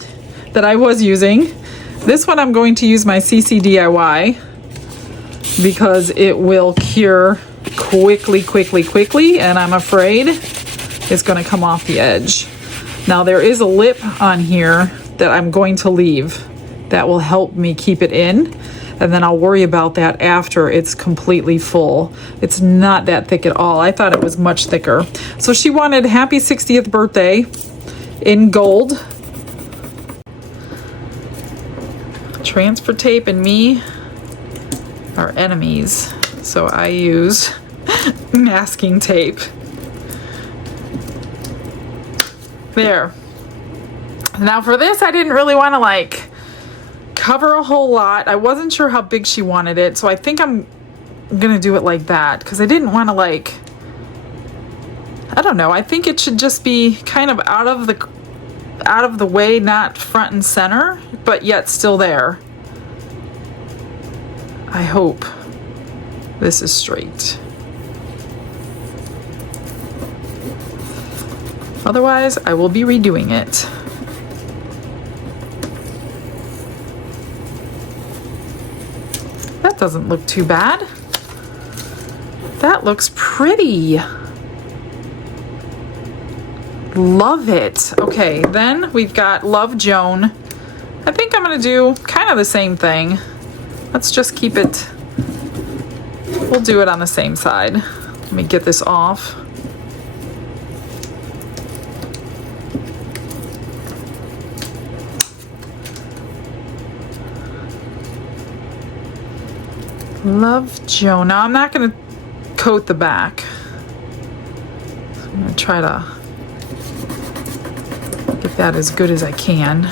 that I was using. This one I'm going to use my CC DIY because it will cure quickly, and I'm afraid it's gonna come off the edge. Now there is a lip on here that I'm going to leave that will help me keep it in, and then I'll worry about that after it's completely full. It's not that thick at all. I thought it was much thicker. So she wanted happy 60th birthday in gold. Transfer tape and me are enemies, so I use masking tape. There. Now for this, I didn't really want to like cover a whole lot. I wasn't sure how big she wanted it, so I think I'm gonna do it like that because I didn't want to like, I don't know, I think it should just be kind of out of the way, not front and center, but yet still there. I hope this is straight. Otherwise, I will be redoing it. That doesn't look too bad. That looks pretty. Love it. Okay, then we've got Love Joan. I think I'm gonna do kind of the same thing. Let's just keep it, we'll do it on the same side. Let me get this off. Love Joan. Now I'm not gonna coat the back. I'm gonna try to get that as good as I can.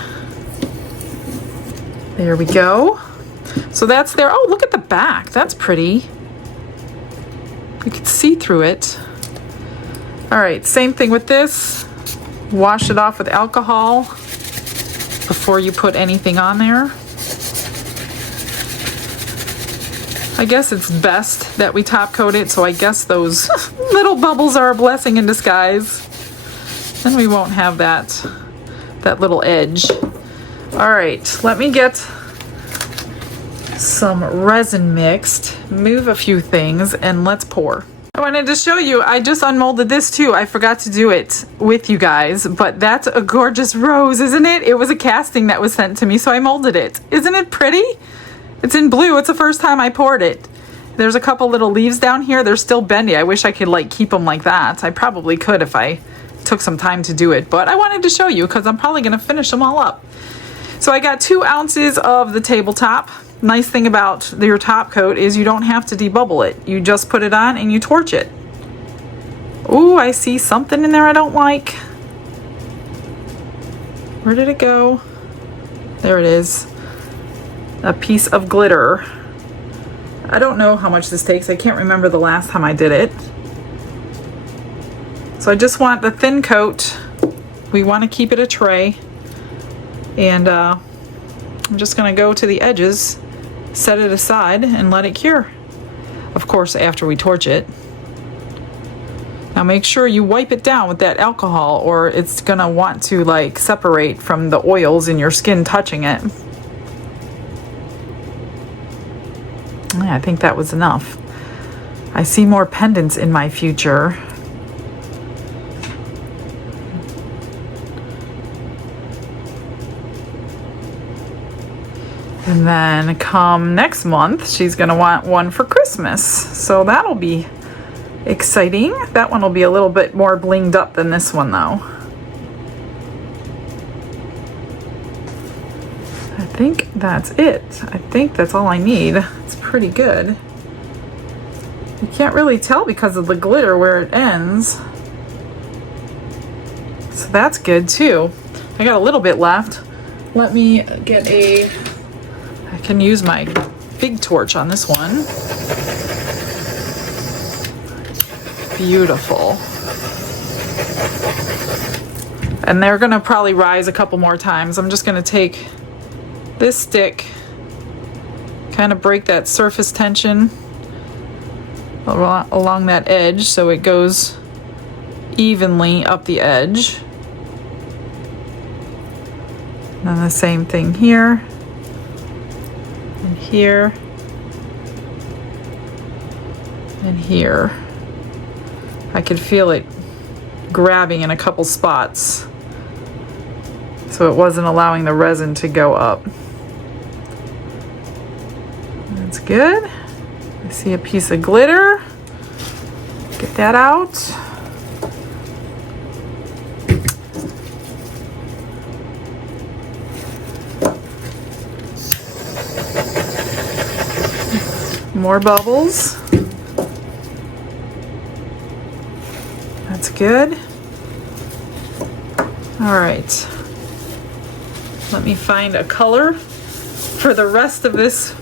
There we go. So that's there. Oh, look at the back. That's pretty. You can see through it. All right, same thing with this. Wash it off with alcohol before you put anything on there. I guess it's best that we top coat it, so I guess those little bubbles are a blessing in disguise. Then we won't have that little edge. All right, let me get some resin mixed, move a few things, and let's pour. I wanted to show you, I just unmolded this too. I forgot to do it with you guys, but that's a gorgeous rose, isn't it? It was a casting that was sent to me, so I molded it. Isn't it pretty? It's in blue. It's the first time I poured it. There's a couple little leaves down here. They're still bendy. I wish I could like keep them like that. I probably could if I took some time to do it, but I wanted to show you because I'm probably going to finish them all up. So I got 2 ounces of the Tabletop. Nice thing about your top coat is you don't have to debubble it. You just put it on and you torch it. Ooh, I see something in there I don't like. Where did it go? There it is. A piece of glitter. I don't know how much this takes. I can't remember the last time I did it. So I just want the thin coat. We want to keep it a tray. And I'm just going to go to the edges, set it aside, and let it cure. Of course, after we torch it. Now make sure you wipe it down with that alcohol, or it's going to want to like separate from the oils in your skin touching it. Yeah, I think that was enough. I see more pendants in my future. And then come next month, she's gonna want one for Christmas. So that'll be exciting. That one will be a little bit more blinged up than this one though. I think that's it. I think that's all I need. It's pretty good. You can't really tell because of the glitter where it ends. So that's good too. I got a little bit left. Let me get I can use my big torch on this one. Beautiful. And they're gonna probably rise a couple more times. I'm just gonna take this stick, kind of break that surface tension along that edge so it goes evenly up the edge. And the same thing here and here and here. I could feel it grabbing in a couple spots, so it wasn't allowing the resin to go up. That's good. I see a piece of glitter. Get that out. More bubbles. That's good. All right. Let me find a color for the rest of this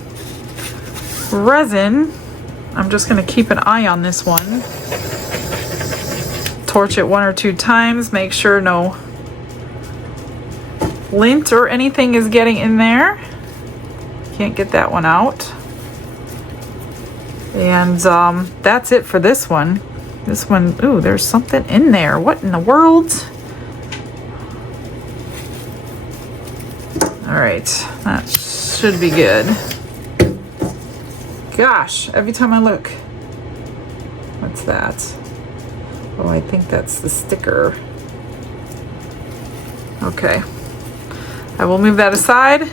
resin. I'm just going to keep an eye on this one. Torch it 1 or 2 times. Make sure no lint or anything is getting in there. Can't get that one out. And that's it for this one. This one, ooh, there's something in there. What in the world? All right, that should be good. Gosh, every time I look. What's that? Oh, I think that's the sticker. Okay. I will move that aside,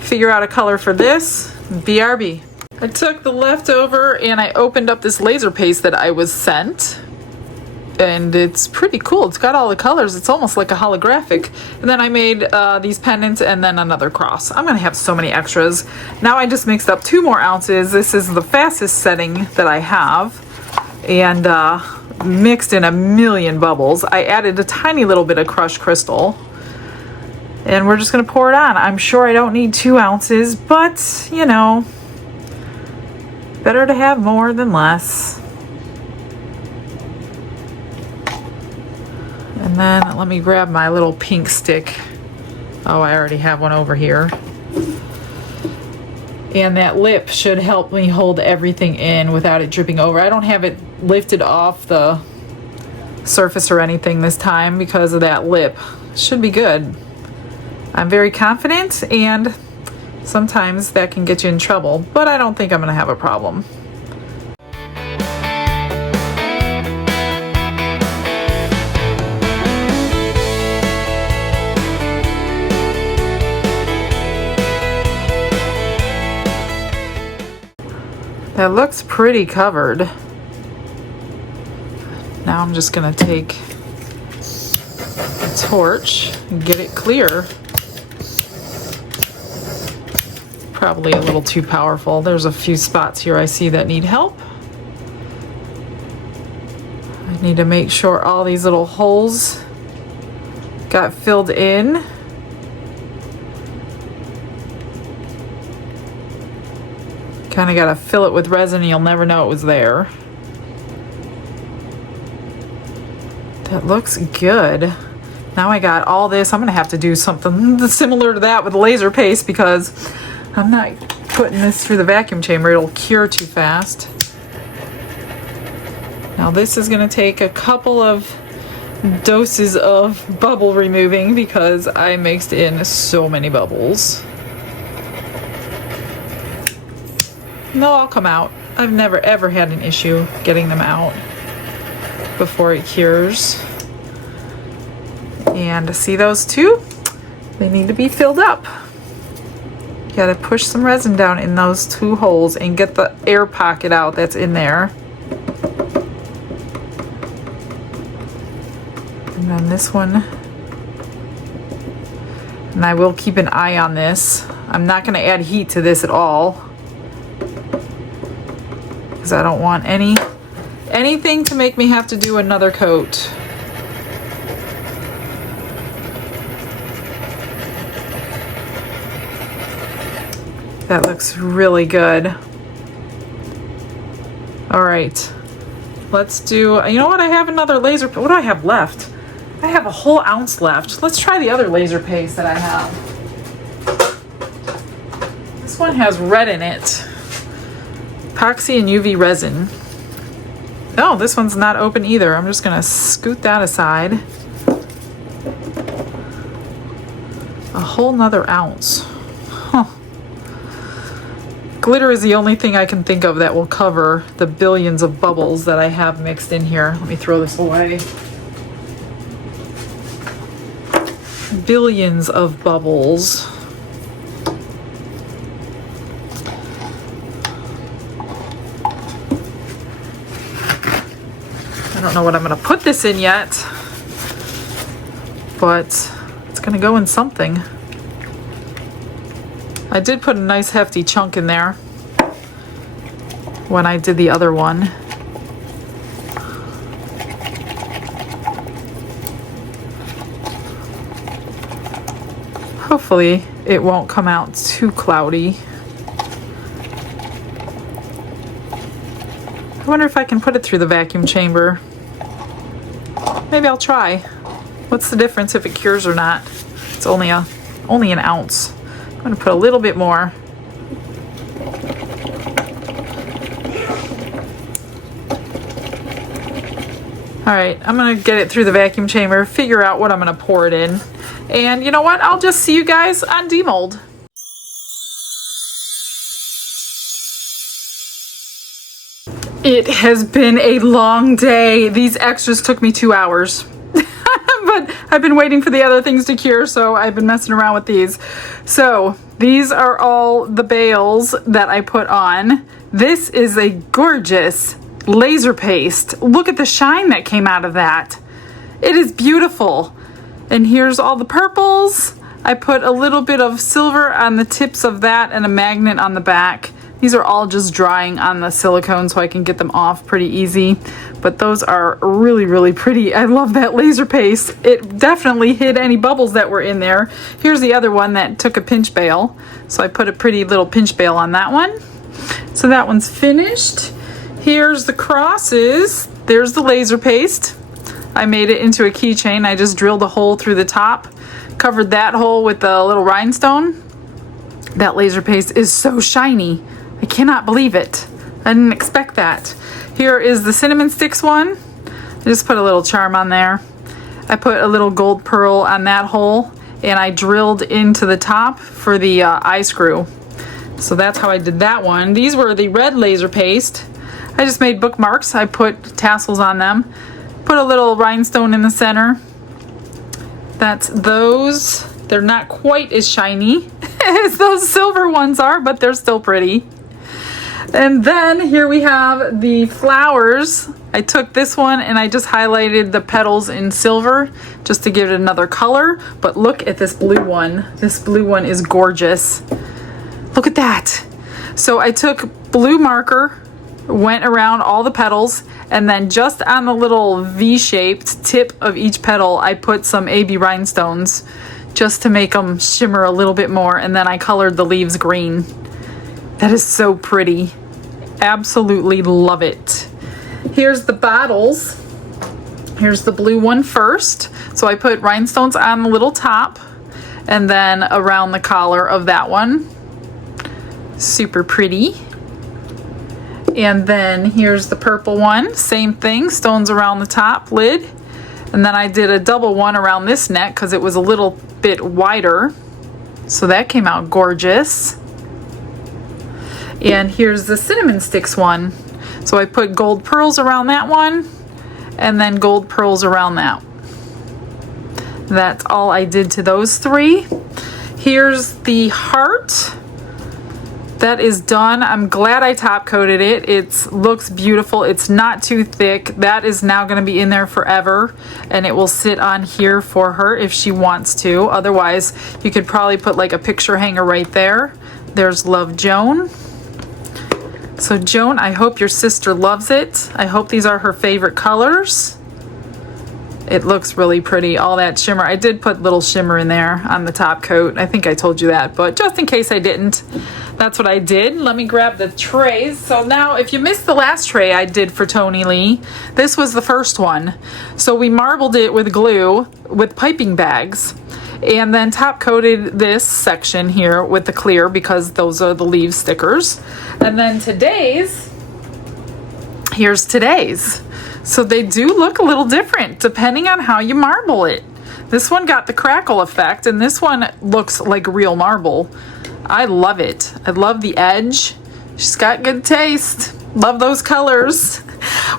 figure out a color for this. BRB. I took the leftover and I opened up this laser paste that I was sent. And it's pretty cool. It's got all the colors. It's almost like a holographic. And then I made these pendants and then another cross. I'm going to have so many extras. Now I just mixed up 2 more ounces. This is the fastest setting that I have. And mixed in a million bubbles. I added a tiny little bit of crushed crystal. And we're just going to pour it on. I'm sure I don't need 2 ounces, but, you know, better to have more than less. And then let me grab my little pink stick. Oh, I already have one over here. And that lip should help me hold everything in without it dripping over. I don't have it lifted off the surface or anything this time because of that lip. Should be good. I'm very confident, and sometimes that can get you in trouble, but I don't think I'm going to have a problem. That looks pretty covered. Now I'm just going to take a torch and get it clear. Probably a little too powerful. There's a few spots here I see that need help. I need to make sure all these little holes got filled in. Kind of got to fill it with resin and you'll never know it was there. That looks good. Now I got all this. I'm gonna have to do something similar to that with laser paste because I'm not putting this through the vacuum chamber. It'll cure too fast. Now this is gonna take a couple of doses of bubble removing because I mixed in so many bubbles. They'll all come out. I've never ever had an issue getting them out before it cures. And see those two? They need to be filled up. You gotta push some resin down in those two holes and get the air pocket out that's in there. And then this one. And I will keep an eye on this. I'm not gonna add heat to this at all, because I don't want anything to make me have to do another coat. That looks really good. All right, let's do, you know what? I have another laser, what do I have left? I have a whole ounce left. Let's try the other laser paste that I have. This one has red in it. Epoxy and UV resin. Oh, this one's not open either. I'm just gonna scoot that aside. A whole nother ounce. Huh. Glitter is the only thing I can think of that will cover the billions of bubbles that I have mixed in here. Let me throw this away. Billions of bubbles. I don't know what I'm going to put this in yet, but it's going to go in something. I did put a nice hefty chunk in there when I did the other one. Hopefully it won't come out too cloudy. I wonder if I can put it through the vacuum chamber. Maybe I'll try. What's the difference if it cures or not? It's only an ounce. I'm gonna put a little bit more. All right, I'm gonna get it through the vacuum chamber, figure out what I'm gonna pour it in. And you know what? I'll just see you guys on demold. It has been a long day. These extras took me 2 hours. But I've been waiting for the other things to cure, so I've been messing around with these. So these are all the bales that I put on. This is a gorgeous laser paste. Look at the shine that came out of that. It is beautiful. And here's all the purples. I put a little bit of silver on the tips of that and a magnet on the back. These are all just drying on the silicone so I can get them off pretty easy. But those are really, really pretty. I love that laser paste. It definitely hid any bubbles that were in there. Here's the other one that took a pinch bail. So I put a pretty little pinch bail on that one. So that one's finished. Here's the crosses. There's the laser paste. I made it into a keychain. I just drilled a hole through the top, covered that hole with a little rhinestone. That laser paste is so shiny. I cannot believe it. I didn't expect that. Here is the cinnamon sticks one. I just put a little charm on there. I put a little gold pearl on that hole, and I drilled into the top for the eye screw. So that's how I did that one. These were the red laser paste. I just made bookmarks. I put tassels on them. Put a little rhinestone in the center. That's those. They're not quite as shiny as those silver ones are, but they're still pretty. And then here we have the flowers. I took this one and I just highlighted the petals in silver just to give it another color. But look at this blue one. This blue one is gorgeous. Look at that. So I took blue marker, went around all the petals, and then just on the little V-shaped tip of each petal, I put some AB rhinestones just to make them shimmer a little bit more, and then I colored the leaves green. That is so pretty. Absolutely love it. Here's the bottles. Here's the blue one first. So I put rhinestones on the little top and then around the collar of that one. Super pretty. And then here's the purple one. Same thing, stones around the top lid. And then I did a double one around this neck because it was a little bit wider. So that came out gorgeous. And here's the cinnamon sticks one. So I put gold pearls around that one and then gold pearls around that. That's all I did to those three. Here's the heart. That is done. I'm glad I top coated it. It looks beautiful. It's not too thick. That is now going to be in there forever, and it will sit on here for her if she wants to. Otherwise, you could probably put like a picture hanger right there. There's Love Joan. So Joan, I hope your sister loves it. I hope these are her favorite colors. It looks really pretty, all that shimmer. I did put little shimmer in there on the top coat. I think I told you that, but just in case I didn't, that's what I did. Let me grab the trays. So now, if you missed the last tray I did for Tony Lee, this was the first one. So we marbled it with glue with piping bags and then top coated this section here with the clear because those are the leaf stickers. And then here's today's. So they do look a little different depending on how you marble it. This one got the crackle effect and this one looks like real marble. I love it. I love the edge. She's got good taste. Love those colors.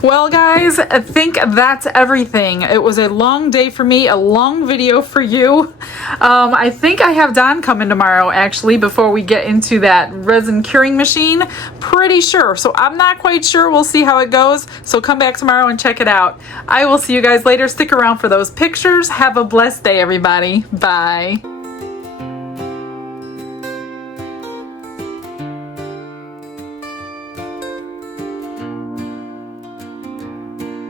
Well, guys, I think that's everything. It was a long day for me, a long video for you. I think I have Don coming tomorrow, actually, before we get into that resin curing machine. Pretty sure. So I'm not quite sure. We'll see how it goes. So come back tomorrow and check it out. I will see you guys later. Stick around for those pictures. Have a blessed day, everybody. Bye.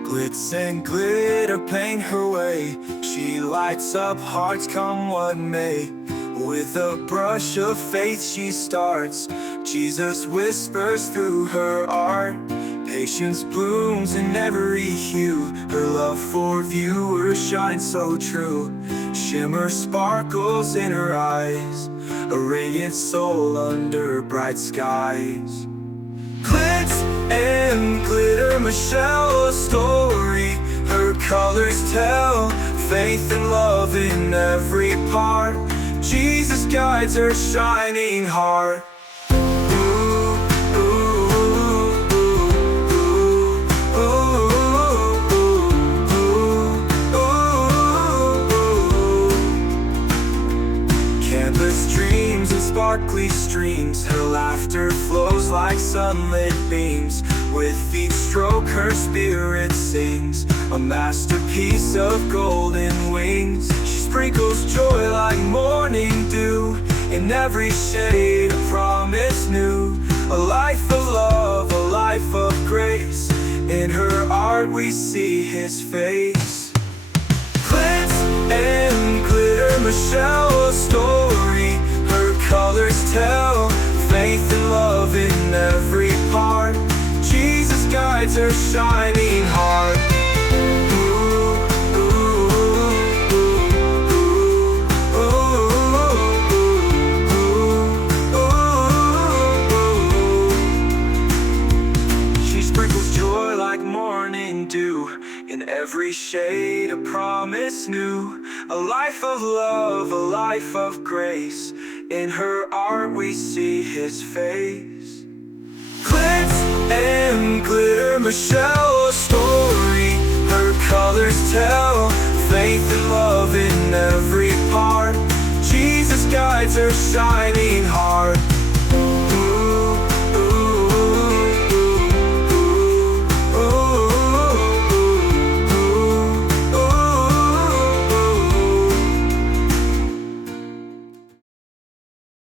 Glitz and glitter paint her way. She lights up hearts come what may. With a brush of faith she starts. Jesus whispers through her art. Patience blooms in every hue. Her love for viewers shines so true. Shimmer sparkles in her eyes. A radiant soul under bright skies. Glitz and glitter, Michelle, a story. Her colors tell faith and love in every part. Jesus guides her shining heart. Ooh, ooh, ooh, ooh, ooh, ooh. Canvas dreams and sparkly streams. Her laughter flows like sunlit beams. With each stroke her spirit sings. A masterpiece of golden wings. She sprinkles joy like morning dew. In every shade a promise new. A life of love, a life of grace. In her art we see his face. Glitz and glitter, Michelle, a story. Her colors tell faith and love in every part. Jesus guides her shining heart. Ooh, ooh, ooh, ooh, ooh, ooh. She sprinkles joy like morning dew. In every shade a promise new. A life of love, a life of grace. In her art we see his face. Glitz and glitter, Michelle, a story. Her colors tell faith and love in every part. Jesus guides her shining heart.